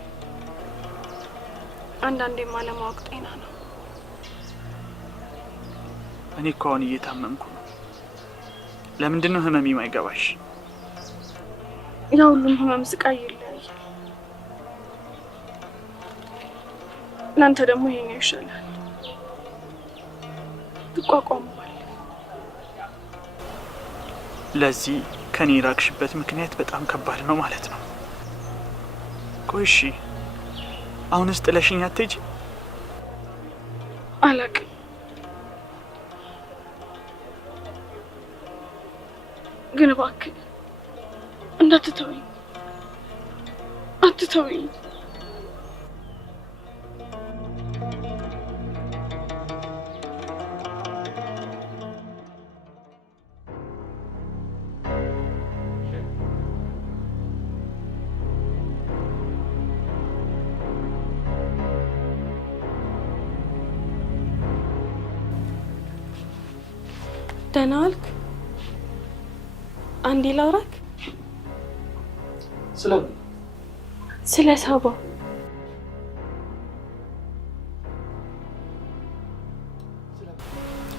አንዳንዴም አለማወቅ ጤና ነው። እኔ እኮ አሁን እየታመምኩ ነው። ለምንድን ነው ህመም የማይገባሽ? የሁሉም ህመም ስቃይ ይለያያል። እናንተ ደግሞ ይሄኛው ይሻላል። ትቋቋመዋል። ለዚህ ከኔ ራቅሽበት ምክንያት በጣም ከባድ ነው ማለት ነው። ቆይ እሺ፣ አሁንስ ጥለሽኝ አትሄጂ? አላውቅም። ግን እባክህ እንዳትተወኝ፣ አትተወኝ። ደህና ዋልክ? አንዴ ላውራክ። ስለ ሳባ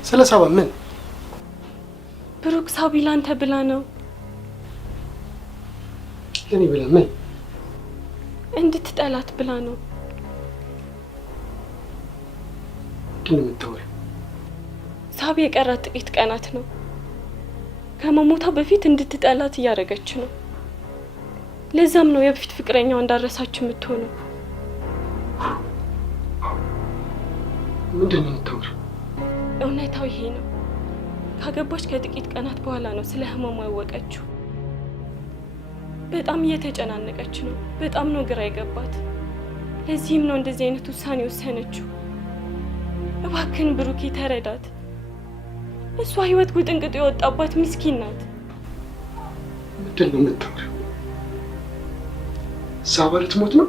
ስለ ሳባ ምን? ብሩክ ሳቢ ላንተ ብላ ነው። ለኔ ብላ ምን? እንድትጠላት ብላ ነው። ምንድን ነው የምታወሪው? ሳቢ የቀራት ጥቂት ቀናት ነው። ከመሞቷ በፊት እንድትጠላት እያደረገች ነው። ለዛም ነው የበፊት ፍቅረኛዋ እንዳረሳችሁ የምትሆነው። ምንድን ነው የምታወሪው? እውነታው ይሄ ነው። ካገባች ከጥቂት ቀናት በኋላ ነው ስለ ህመሟ ያወቀችው። በጣም እየተጨናነቀች ነው። በጣም ነው ግራ የገባት። ለዚህም ነው እንደዚህ አይነት ውሳኔ ወሰነችው። እባክን ብሩኬ ተረዳት። እሷ ህይወት ውጥንቅጡ የወጣባት ምስኪን ናት። ምንድን ነው የምታወሪው? ሳባ ልትሞት ነው?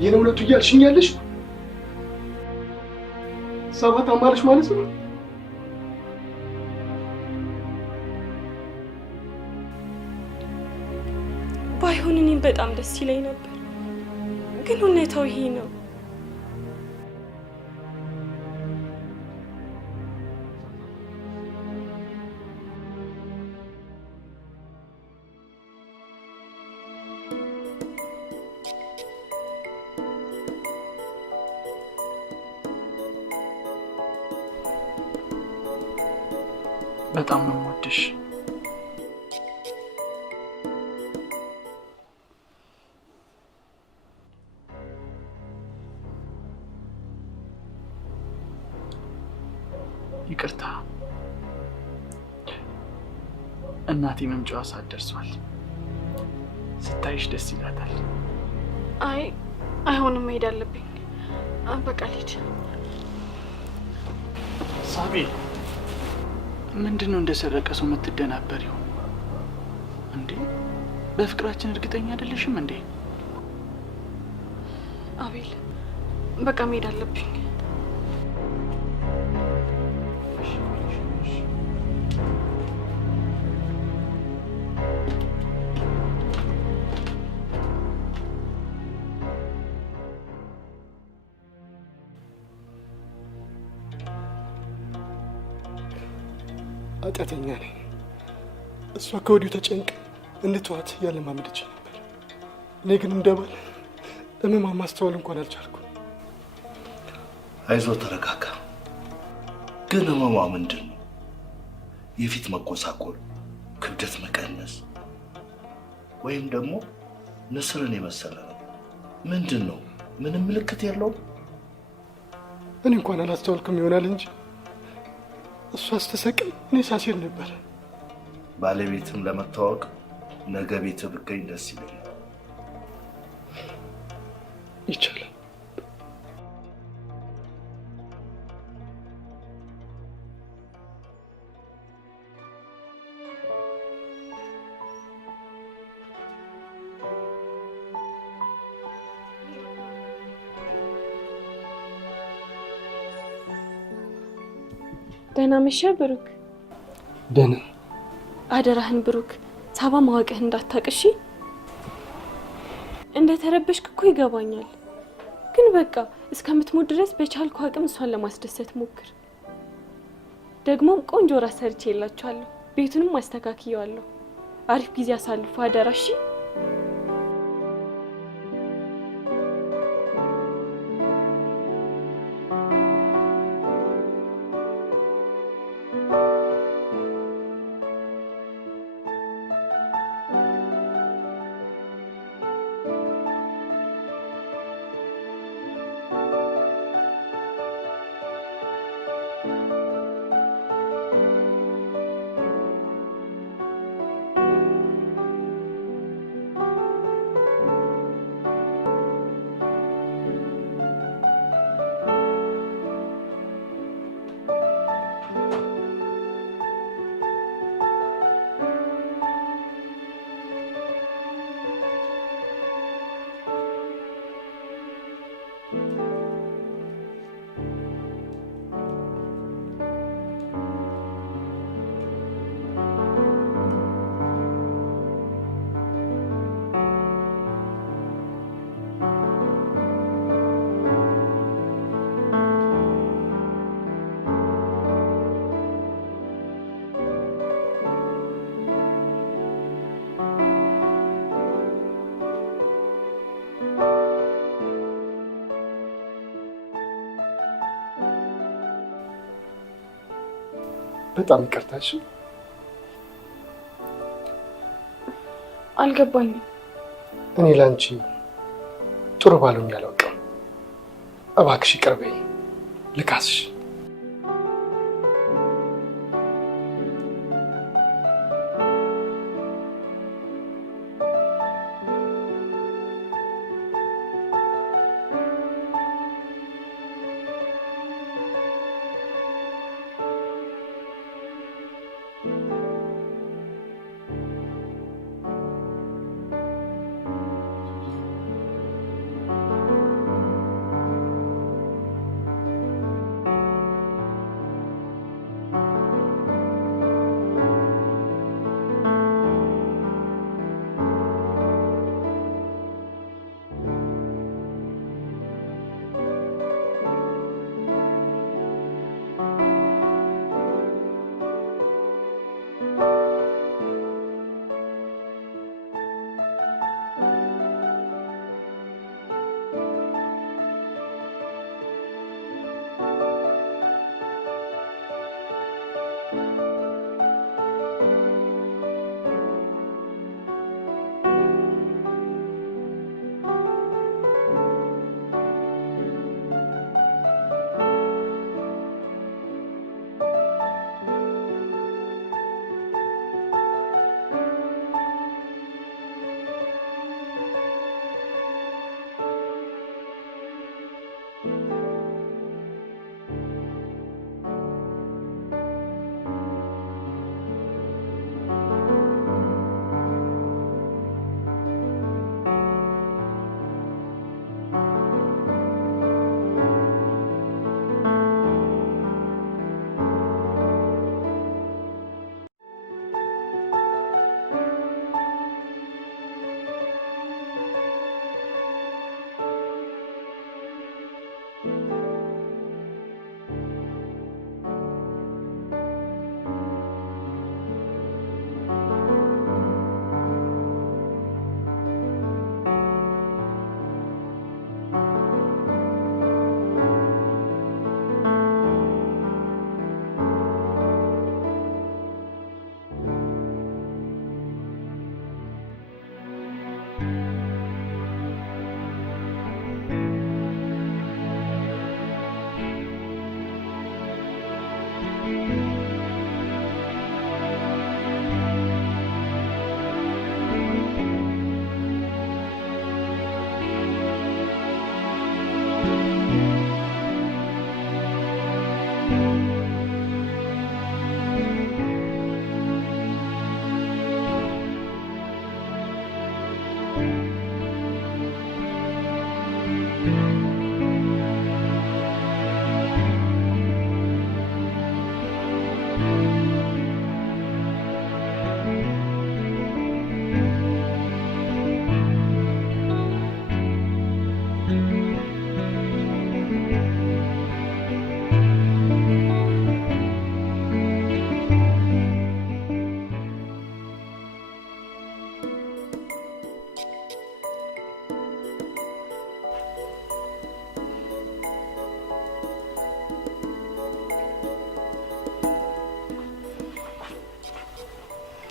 ይህን እውነቱ እያልሽኝ ያለሽ? ሳባ ታማለች ማለት ነው? ባይሆን እኔም በጣም ደስ ይለኝ ነበር፣ ግን እውነታው ይሄ ነው። በጣም ነው የምወድሽ። ይቅርታ፣ እናቴ መምጫዋ ሰዓት ደርሷል። ስታይሽ ደስ ይላታል። አይ አይሆንም፣ መሄድ አለብኝ። በቃ ልሂድ። ሳቢ፣ ምንድን ነው እንደሰረቀ ሰው የምትደናበሪው እንዴ? በፍቅራችን እርግጠኛ አይደለሽም እንዴ? አቤል፣ በቃ መሄድ አለብኝ። ኃጢአተኛ ነኝ። እሷ ከወዲሁ ተጨንቅ እንድትዋት ያለማመደች ነበር። እኔ ግን እንደባል እመማ ማስተዋል እንኳን አልቻልኩም። አይዞ ተረጋጋ። ግን እመማ ምንድን ነው? የፊት መጎሳቆል፣ ክብደት መቀነስ ወይም ደግሞ ንስርን የመሰለ ነው? ምንድን ነው? ምንም ምልክት የለውም? እኔ እንኳን አላስተዋልኩም ይሆናል እንጂ እሷ ስትሰቅል እኔ ሳሲር ነበር። ባለቤትም ለመታወቅ ነገ ቤት ብገኝ ደስ ይለኛል። ይቻላል። ደህና መሸህ ብሩክ። ደህና። አደራህን ብሩክ፣ ሳባ ማወቅህ እንዳታቅሺ። እንደተረበሽክ እኮ ይገባኛል፣ ግን በቃ እስከምትሞት ድረስ በቻልኩ አቅም እሷን ለማስደሰት ሞክር። ደግሞም ቆንጆ ራት ሰርቼ የላችኋለሁ፣ ቤቱንም አስተካክየዋለሁ። አሪፍ ጊዜ አሳልፉ አደራሺ። በጣም ይቅርታሽ። አልገባኝም። እኔ ላንቺ ጥሩ ባሉኝ አላውቅም። እባክሽ ይቅር በይኝ፣ ልካስሽ።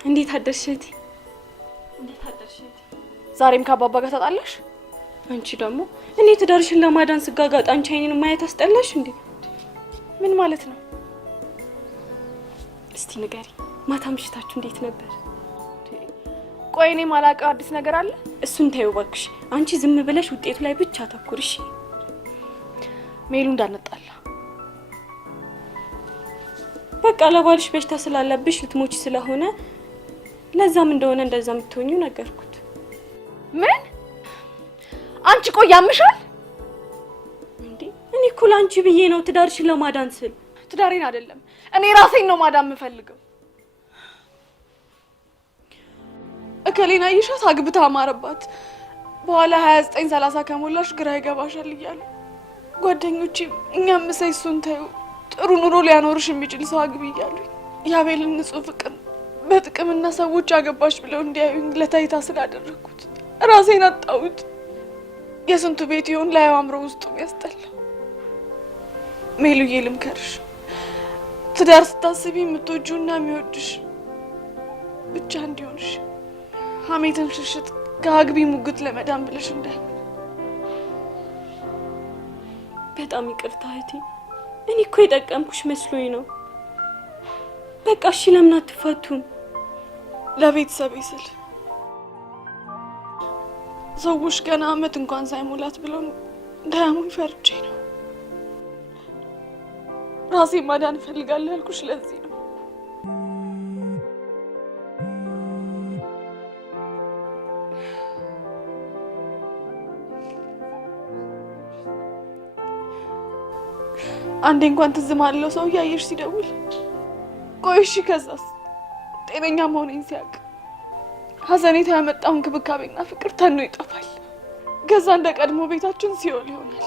እንዴት አደርሽ እህቴ? ዛሬም ከአባባ ጋር ተጣላሽ? አንቺ ደግሞ እኔ ትዳርሽን ለማዳን ስጋጋጥ አንቺ አይኔን ማየት አስጠላሽ እንዴ? ምን ማለት ነው? እስቲ ንገሪ፣ ማታ ምሽታችሁ እንዴት ነበር? ቆይ እኔ ማላውቀው አዲስ ነገር አለ? እሱን ተይው እባክሽ። አንቺ ዝም ብለሽ ውጤቱ ላይ ብቻ አተኩርሽ። ሜሉ እንዳንጣላ። በቃ ለባልሽ በሽታ ስላለብሽ ልትሞቺ ስለሆነ ለዛም እንደሆነ እንደዛ የምትሆኚው ነገርኩት። ምን? አንቺ ቆይ ያምሻል እንዴ? እኔ እኮ ላንቺ ብዬ ነው ትዳርሽን ለማዳን ስል። ትዳሬን አይደለም እኔ ራሴን ነው ማዳን የምፈልገው። እከሌና ይሻት አግብታ አማረባት፣ በኋላ 29 30 ከሞላሽ ግራ ይገባሻል እያሉ ጓደኞቼ እኛም እሱን ተይው ጥሩ ኑሮ ሊያኖርሽ የሚችል ሰው አግቢ እያሉ ያቤልን ንጹህ ፍቅር በጥቅምና ሰዎች አገባሽ ብለው እንዲያዩኝ ለታይታ ስላደረኩት ራሴን አጣሁት። የስንቱ ቤት ይሆን ላይ አምሮ ውስጡ ያስጠላ። ሜሉዬ ልምከርሽ፣ ትዳር ስታስቢ የምትወጂውና የሚወድሽ ብቻ እንዲሆንሽ ሀሜትን ሽሽት ከአግቢ ሙግት ለመዳን ብለሽ እንዳይሆን። በጣም ይቅርታ እህቴ። እኔ እኮ የጠቀምኩሽ መስሎኝ ነው። በቃ እሺ ለምን አትፋቱም? ለቤተሰቤ ስል ሰዎች ገና አመት እንኳን ሳይሞላት ብለው እንዳያሙኝ ፈርቼ ነው። ራሴ ማዳን እፈልጋለሁ ያልኩሽ ለዚህ ነው። አንዴ እንኳን ትዝ ማለው ሰው ያየሽ ሲደውል ቆይ እሺ ከዛስ ጤነኛ መሆኔን ሲያውቅ ሀዘኔታ ያመጣው እንክብካቤና ፍቅር ተኖ ይጠፋል። ከዛ እንደ ቀድሞ ቤታችን ሲኦል ይሆናል።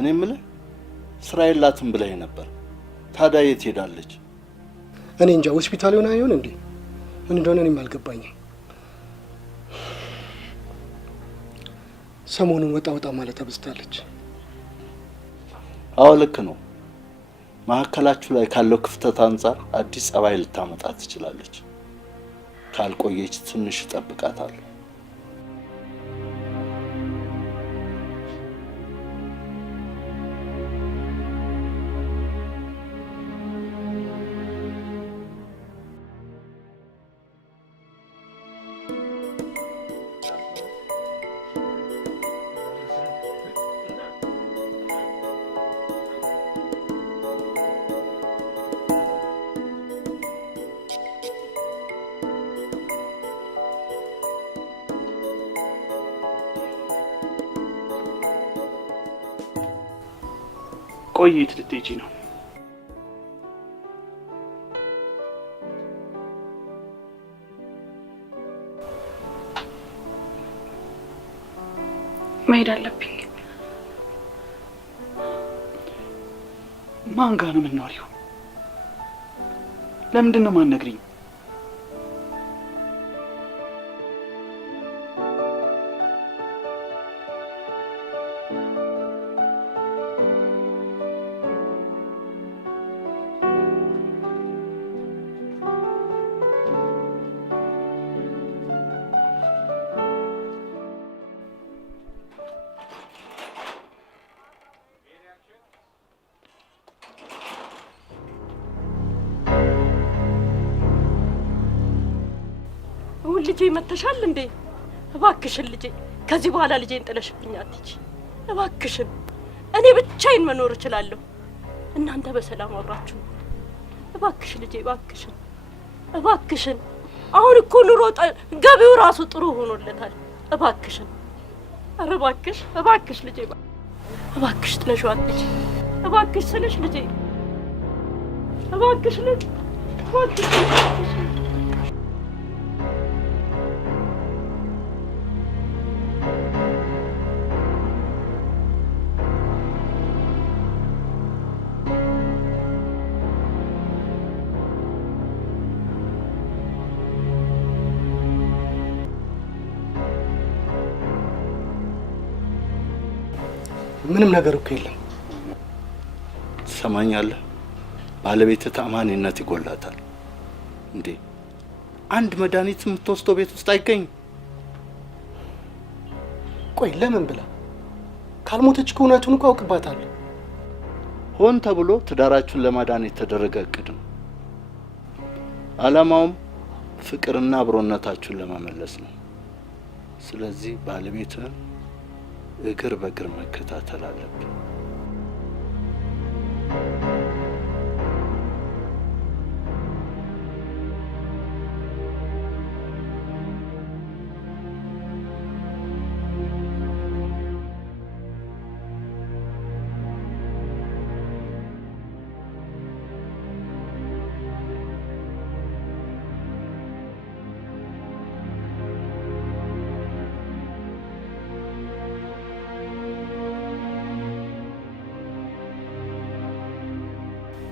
እኔ የምልህ ስራ የላትም ብለህ ነበር። ታዲያ የት ሄዳለች? እኔ እንጃ ሆስፒታል ሆና ይሆን እንዴ? ምን እንደሆነ እኔም አልገባኝም። ሰሞኑን ወጣ ማለት አብዝታለች። አዎ ልክ ነው። ማዕከላችሁ ላይ ካለው ክፍተት አንጻር አዲስ ጸባይ ልታመጣ ትችላለች። ካልቆየች ትንሽ እጠብቃታለሁ። ቆይ የት ልትሄጂ ነው? መሄድ አለብኝ። ማን ጋር ነው የምትኖሪው? ለምንድን ነው የማትነግሪኝ? ልጄ መተሻል እንዴ? እባክሽን ልጄ ከዚህ በኋላ ልጄን ጥለሽብኝ አትሂጂ። እባክሽን እኔ ብቻዬን መኖር እችላለሁ። እናንተ በሰላም አብራችሁ። እባክሽ ልጄ እባክሽን እባክሽን። አሁን እኮ ኑሮ ገቢው ራሱ ጥሩ ሆኖለታል። እባክሽን ኧረ እባክሽ ልጄ እባክሽ ጥለሽው አትሂጂ። እባክሽ ስልሽ ልጄ እባክሽ ልጅ እባክሽ ምንም ነገር እኮ የለም። ትሰማኛለህ? ባለቤትህ ተአማኒነት ይጎላታል እንዴ? አንድ መድኃኒት የምትወስደው ቤት ውስጥ አይገኝም? ቆይ ለምን ብላ ካልሞተች ከእውነቱን እኮ አውቅባታለሁ። ሆን ተብሎ ትዳራችሁን ለማዳን የተደረገ እቅድ ነው። ዓላማውም ፍቅርና አብሮነታችሁን ለመመለስ ነው። ስለዚህ ባለቤትህን እግር በእግር መከታተል አለብን።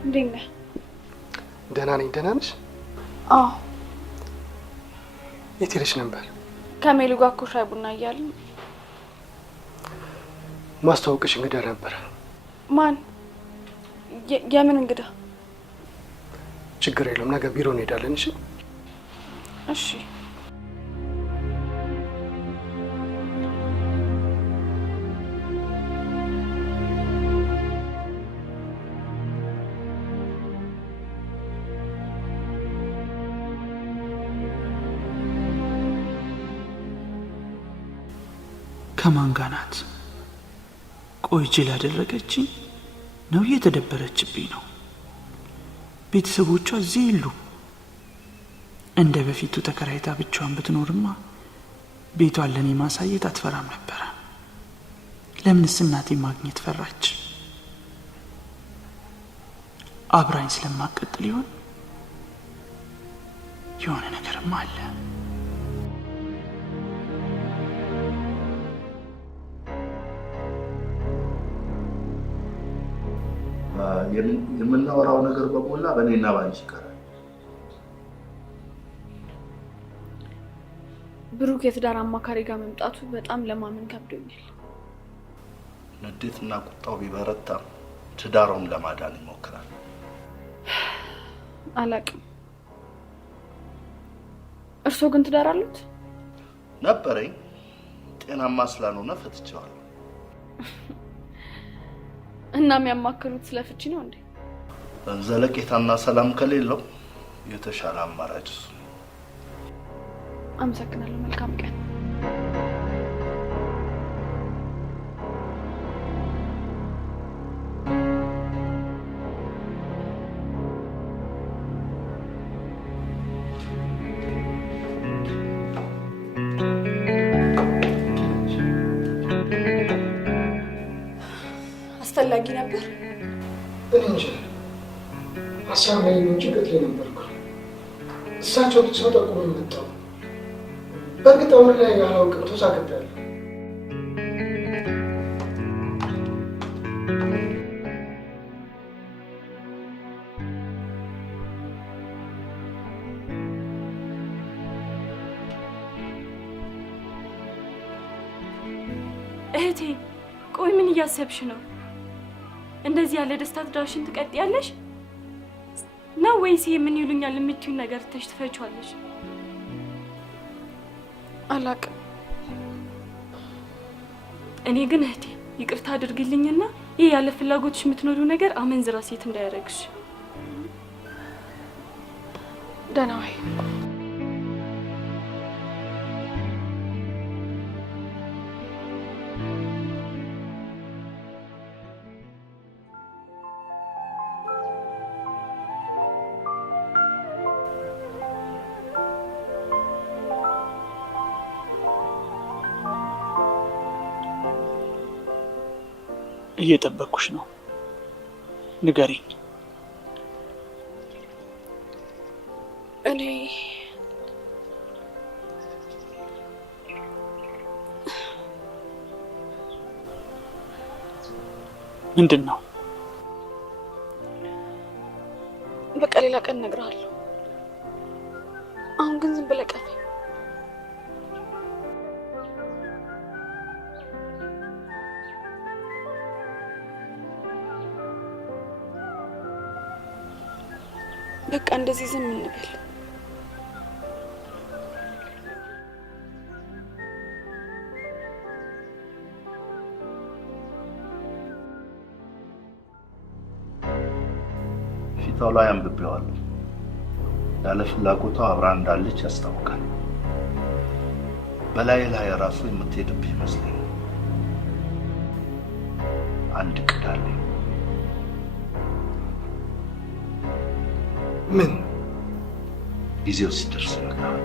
እንዴት ነህ? ደህና ነኝ። ደህና ነሽ? አዎ። የት ሄደሽ ነበር? ከሜሉ ጋር እኮ ሻይ ቡና እያልን። ማስተዋወቅሽ እንግዳ ነበር። ማን? የምን እንግዳ? ችግር የለውም፣ ነገ ቢሮ እንሄዳለን። እሺ እሺ። ከማን ጋር ናት? ቆይ ጅል ያደረገችኝ ነው? እየተደበረችብኝ ነው? ቤተሰቦቿ እዚህ የሉ። እንደ በፊቱ ተከራይታ ብቻዋን ብትኖርማ ቤቷን ለኔ ማሳየት አትፈራም ነበረ። ለምንስ እናቴ ማግኘት ፈራች? አብራኝ ስለማቀጥል ይሆን? የሆነ ነገርማ አለ። የምናወራው ነገር በሞላ በእኔና ባንቺ ይቀራል። ብሩክ የትዳር አማካሪ ጋር መምጣቱ በጣም ለማመን ከብዶኛል። ንዴትና ቁጣው ቢበረታ ትዳሩን ለማዳን ይሞክራል። አላቅም። እርሶ ግን ትዳር አሉት? ነበረኝ። ጤናማ ስላልሆነ ፈትቼዋለሁ። እና የሚያማክሩት ስለፍቺ ነው እንዴ? ዘለቄታና ሰላም ከሌለው የተሻለ አማራጭ። አመሰግናለሁ። መልካም ቀን። አስፈላጊ ነበር። እንጂ ሀሳብ ላይ ነው ጭንቀት ላይ ነበርኩ። እሳቸው ብቻ ጠቁሞ መጣው። በእርግጥ አሁን ላይ አላውቅም፣ ተሳክቻለሁ። እህቴ ቆይ ምን እያሰብሽ ነው? እንደዚህ ያለ ደስታ ትዳርሽን ትቀጥያለሽ ነው ወይስ ምን ይሉኛል የምትዩ ነገር ትፈቻለሽ? አላቅም። እኔ ግን እህቴ ይቅርታ አድርግልኝና ይሄ ያለ ፍላጎትሽ የምትኖሪው ነገር አመንዝራ ሴት እንዳያረግሽ። ደህና ወይ? እየጠበቅኩሽ ነው። ንገሪኝ። እኔ ምንድን ነው? በቃ ሌላ ቀን እነግርሃለሁ። አሁን ግን ዝም ብለህ ቀፊ። በቃ እንደዚህ ዝም እንበል። ፊቷ ላይ አንብቤዋለሁ። ያለ ፍላጎቷ አብራ እንዳለች ያስታውቃል። በላይ ላይ ራሱ የምትሄድብህ ይመስለኛል። አንድ ዕቅድ አለኝ። ምን? ጊዜው ሲደርስ ይነግራል።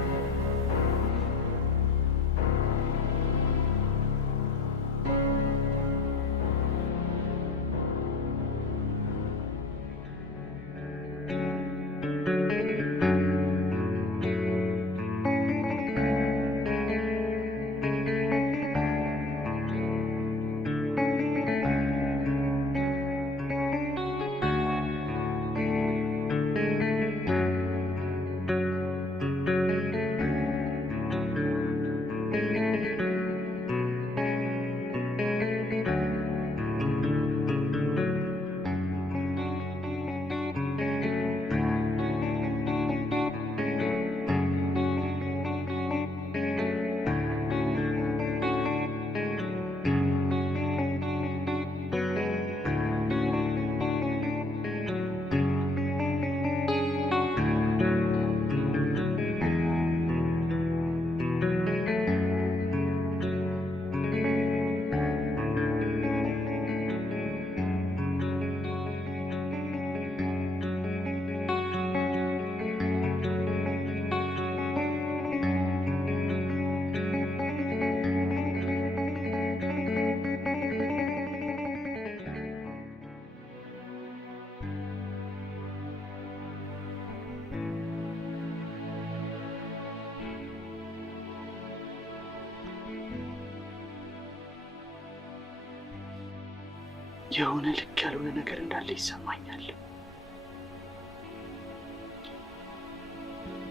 የሆነ ልክ ያልሆነ ነገር እንዳለ ይሰማኛል።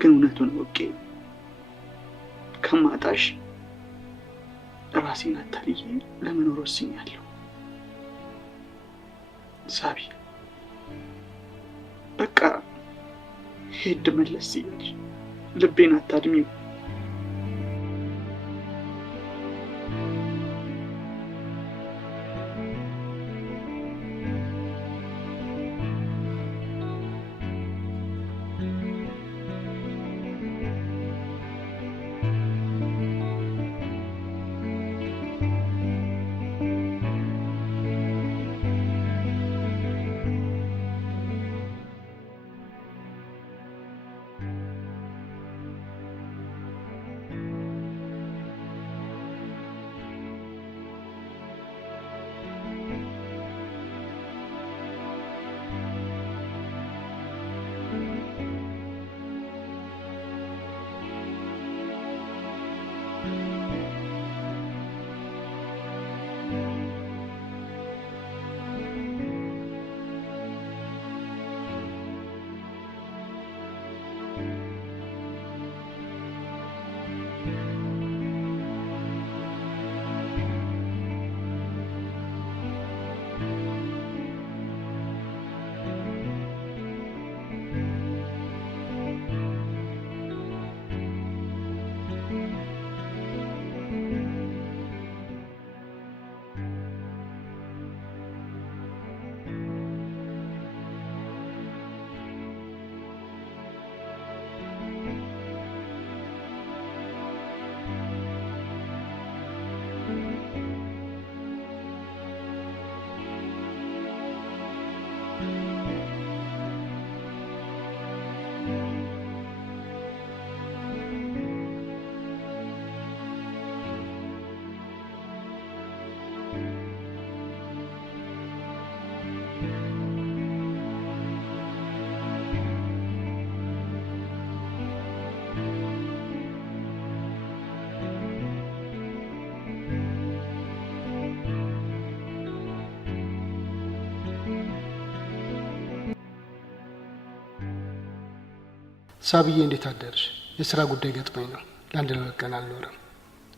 ግን እውነቱን አውቄ ከማጣሽ ራሴን አታልዬ ለመኖር ወስኛለሁ። ሳቢ በቃ ሄድ መለስ ይልሽ ልቤን አታድሚው። ሳብዬ እንዴት አደርሽ? የሥራ ጉዳይ ገጥሞኝ ነው። ለአንድ ለሁለት ቀን አልኖርም።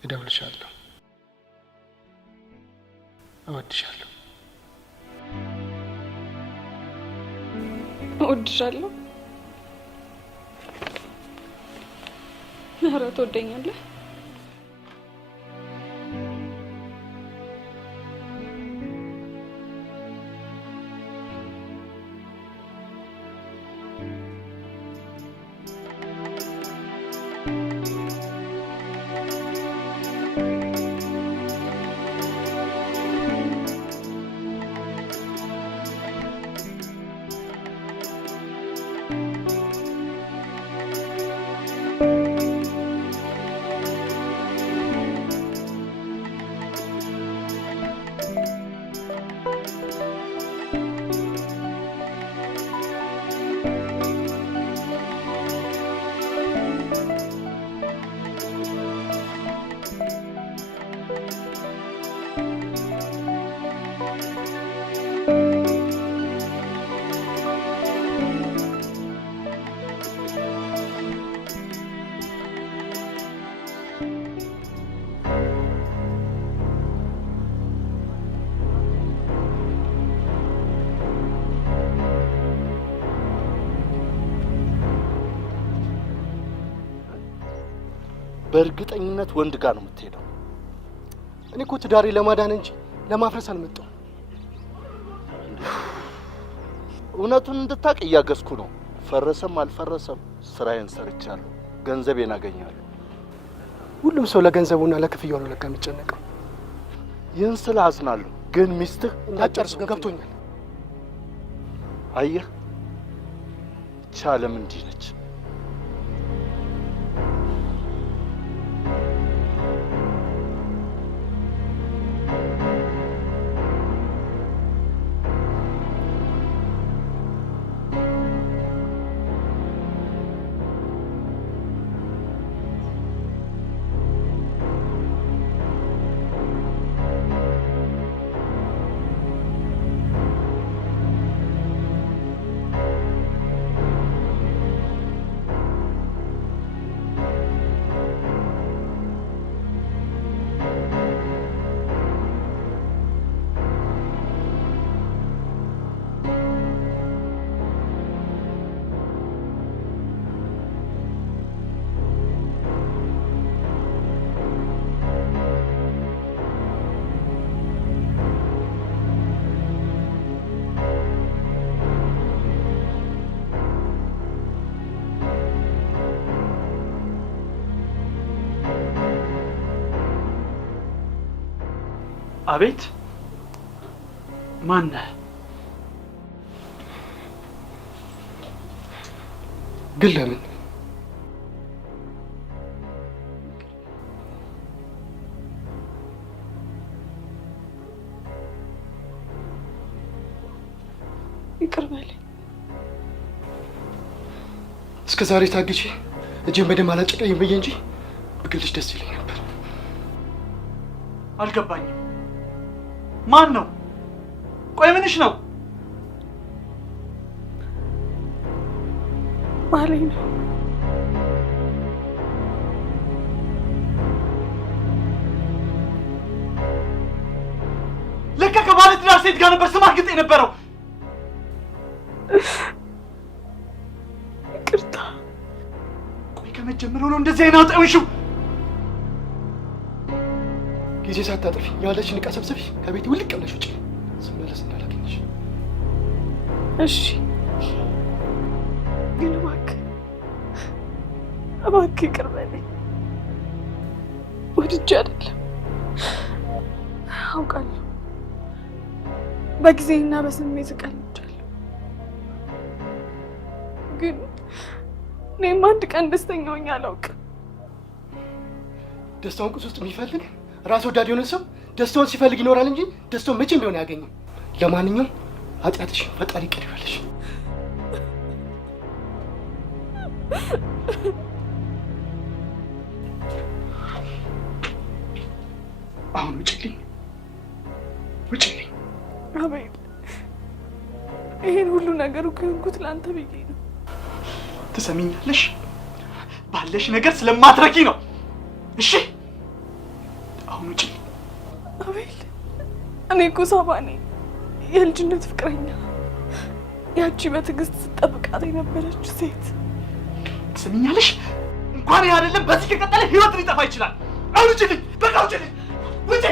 እደውልልሻለሁ። እወድሻለሁ። እወድሻለሁ። ኧረ ትወደኛለህ? በእርግጠኝነት ወንድ ጋር ነው የምትሄደው። እኔ እኮ ትዳሬ ለማዳን እንጂ ለማፍረስ አልመጣሁም። እውነቱን እንድታውቅ እያገዝኩ ነው። ፈረሰም አልፈረሰም ስራዬን ሰርቻለሁ፣ ገንዘቤን አገኛለሁ። ሁሉም ሰው ለገንዘቡና ለክፍያው ነው ለካ የሚጨነቀው። ይህን ስለ አዝናለሁ፣ ግን ሚስትህ እንዳጨርሱ ገብቶኛል። አየህ፣ ቻለም እንዲህ ነች። አቤት ማን ነህ? ግን ለምን? ይቅር በለኝ። እስከ ዛሬ ታግቼ እጄን በደም አላጨቀኝም ብዬ እንጂ ብገልሽ ደስ ይለኝ ነበር። አልገባኝም። ማን ነው? ቆይ ምንሽ ነው? ባሌ ነው። ለካ ከባለ ትዳር ሴት ጋር ነበር ስማግጥ የነበረው። ይቅርታ። ቆይ ከመጀመሩ ነው እንደዚህ አይነት አውጣውሽው። ጊዜ ሳታጥፊ ያለሽን ዕቃ ሰብስቢ ከቤት ውልቅ ብለሽ ውጪ። ስመለስ እንዳላገኝሽ። እሺ። ግን እባክህ ይቅር በለኝ። ወድጄ አይደለም አውቃለሁ። በጊዜና በስሜት ቀልጃለሁ። ግን እኔም አንድ ቀን ደስተኛ ሆኜ አላውቅም። ደስታውን ቁስ ውስጥ የሚፈልግ ራስ ወዳድ የሆነ ሰው ደስታውን ሲፈልግ ይኖራል እንጂ ደስታውን መቼም ቢሆን አያገኝም። ለማንኛውም ኃጢአትሽ ፈጣሪ ይቅር ይበልሽ። አሁን ውጭልኝ፣ ውጭልኝ። አቤል፣ ይሄን ሁሉ ነገር እኮ የሆንኩት ለአንተ ብዬ ነው። ትሰሚኛለሽ? ባለሽ ነገር ስለማትረኪ ነው። እሺ አሁን ውጭልኝ። አቤል፣ እኔ እኮ ሳባ ነኝ፣ የልጅነት ፍቅረኛ፣ ያቺ በትዕግስት ስጠብቃት የነበረች ሴት። ትሰሚኛለሽ? እንኳን ይህ አይደለም፣ በዚህ ከቀጠለ ህይወት ሊጠፋ ይችላል። አሁን ውጭልኝ፣ በቃ ውጭልኝ፣ ውጭ።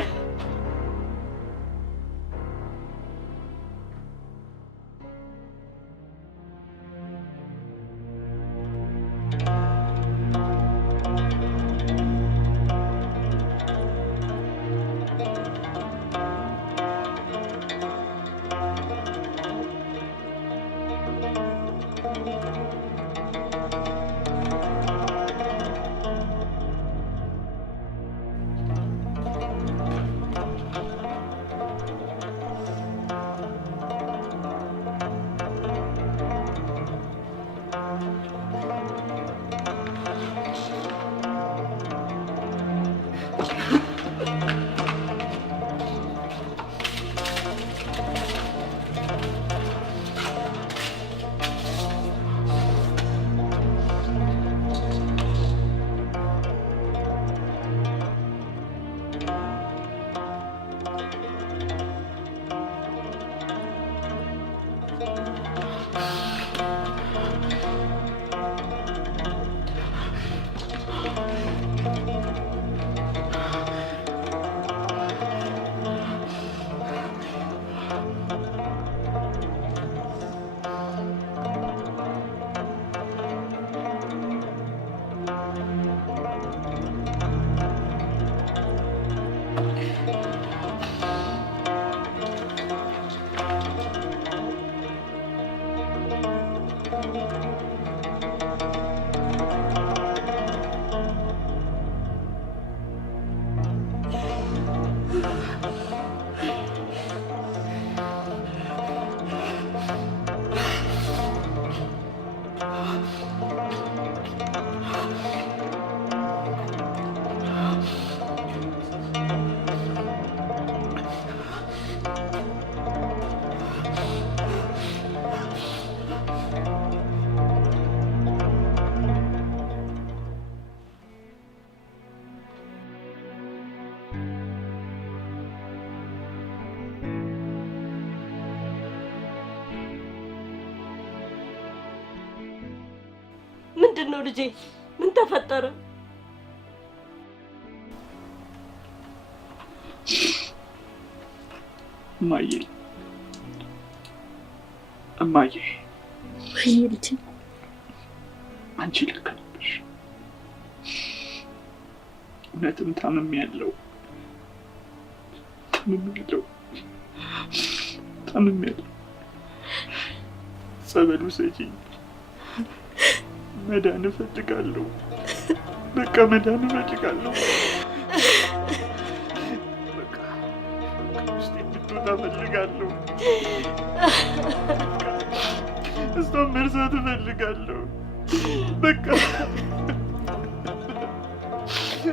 ምንድን ነው ልጄ? ምን ተፈጠረ? እማዬ እማዬ ልጄ፣ አንቺ ልክ ነሽ። እውነትም ታምሜያለሁ። ታምሜያለሁ። ጸበል ውሰጂኝ። መዳን እፈልጋለሁ። በቃ መዳን እፈልጋለሁ። በቃ ውስጤ እንድትወጣ እፈልጋለሁ። እሷን መርሳት እፈልጋለሁ። በቃ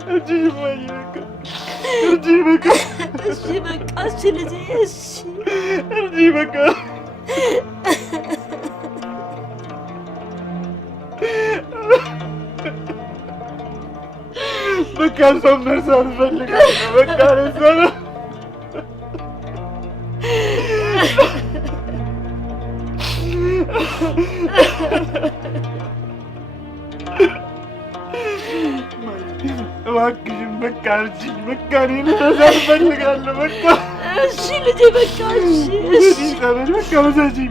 እርጅኝ ማይ በቃ እርጅኝ በቃ እሺ በቃ እሺ ልጄ እሺ እርጅኝ በቃ በቃ እሷን መርሳት እፈልጋለሁ። በቃ እሷን እባክሽን በቃ እርጅኝ። በቃ እኔን መርሳት እፈልጋለሁ። በቃ እሺ ልጄ በቃ እሺ እሺ ጸበል በቃ ውሰጂኝ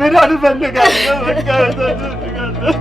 መዳን እፈልጋለሁ። በቃ መዳን እፈልጋለሁ።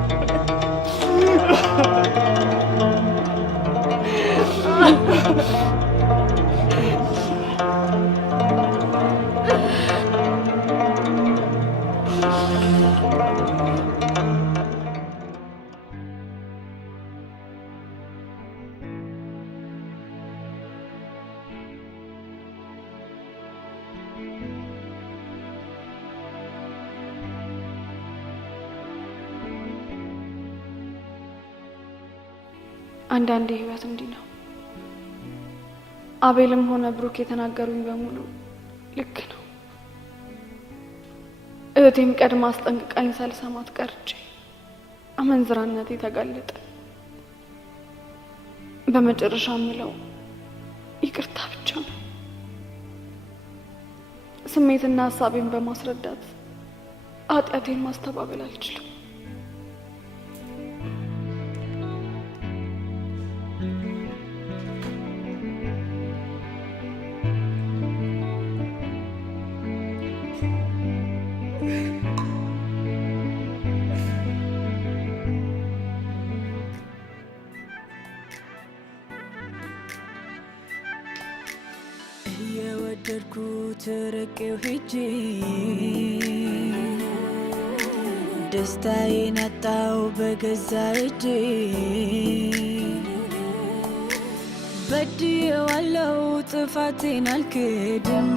አንዳንዴ ህይወት እንዲህ ነው። አቤልም ሆነ ብሩክ የተናገሩኝ በሙሉ ልክ ነው። እህቴም ቀድማ አስጠንቅቃኝ ሳልሰማት ቀርቼ አመንዝራነቴ ተጋለጠ። በመጨረሻ ምለው ይቅርታ ብቻ ነው። ስሜትና ሀሳቤን በማስረዳት ኃጢአቴን ማስተባበል አልችልም። እየወደድኩት ርቄው ሄጄ ደስታዬን አጣው በገዛ እጄ በድዬዋለሁ ጥፋቴን አልክድም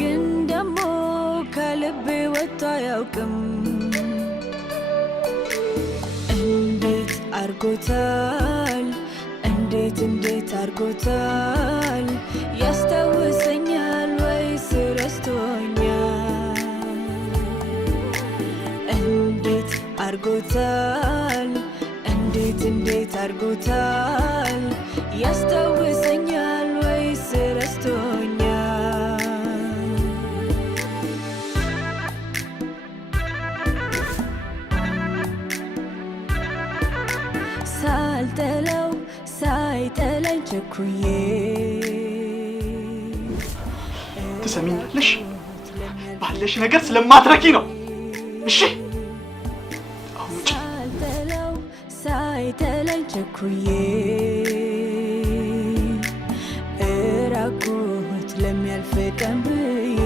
ግን ደሞ ከልቤ ወጥቶ አያውቅም እንዴት አርጎታል እንዴት አርጎታል ያስታውሰኛል ወይስ ረስቶኛል እንዴት አርጎታል እንዴት አርጎታል ያስታውሰኛል ወይስ ረስቶኛል ሳልጠላው ሳይጠላኝ ቸኩዬ ትሰሚኛለሽ? ባለሽ ነገር ስለማትረኪ ነው። እሺ ሳልጠላው ሳይጠላኝ ቸኩዬ እራቁት ለሚያልፍ ቀን ብዬ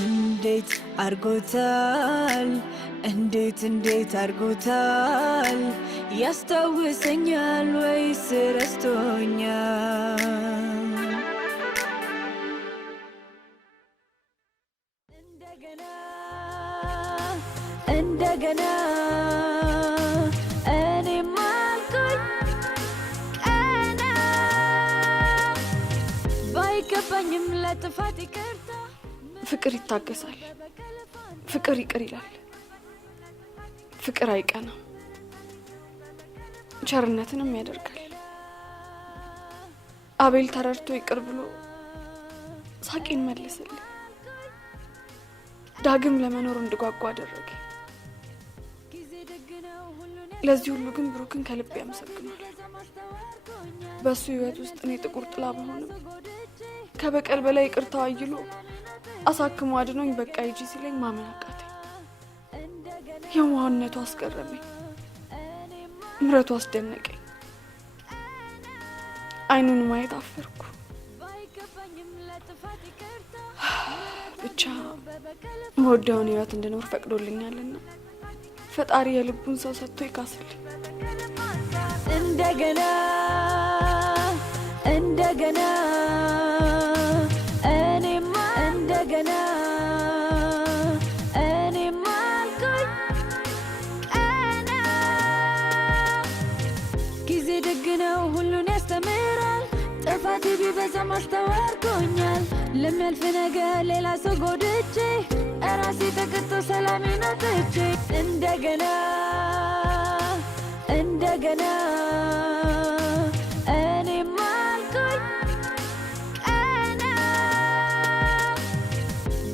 እንዴት አርጎታል እንዴት አርጎታል ያስታውሰኛል ወይስ ረስቶኛል እንደገና እኔም አልኩኝ ቀና ባይገባኝም ለጥፋት ይቅርታ ፍቅር ይታገሳል፣ ፍቅር ይቅር ይላል። ፍቅር አይቀናም፣ ቸርነትንም ያደርጋል። አቤል ተረድቶ ይቅር ብሎ ሳቄን መለሰልኝ። ዳግም ለመኖር እንድጓጓ አደረገ። ለዚህ ሁሉ ግን ብሩክን ከልብ ያመሰግናል። በሱ ህይወት ውስጥ እኔ ጥቁር ጥላ በሆንም ከበቀል በላይ ይቅርታው አይሎ አሳክሞ አድኖኝ በቃ ሂጂ ሲለኝ ማመን አቃተኝ። የዋህነቱ አስገረመኝ፣ ምሕረቱ አስደነቀኝ። አይኑን ማየት አፈርኩ። ብቻ መወዳውን ህይወት እንድኖር ፈቅዶልኛልና ፈጣሪ የልቡን ሰው ሰጥቶ ይካስልኝ። እንደገና እንደገና እኔማ እንደገና እኔማ አልኩኝ ቀና። ጊዜ ደግ ነው ሁሉን ያስተምራል። ጥፋቴ ቢበዛም አስተዋርጎኛል። ለሚያልፍ ነገር ሌላ ሰው ጎድቼ እራሴ ተቀጥቶ ሰላሜን አጥቼ እንደገና እንደገና እኔማ አልኩኝ ቀና።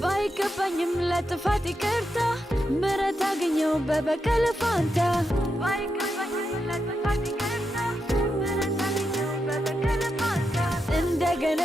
ባይገባኝም ለጥፋት ይቅርታ ምሕረት አገኘው በበቀል ፋንታ። ባይገባኝም ለጥፋት ይቅርታ ምሕረት አገኘው በበቀል ፋንታ። እንደገና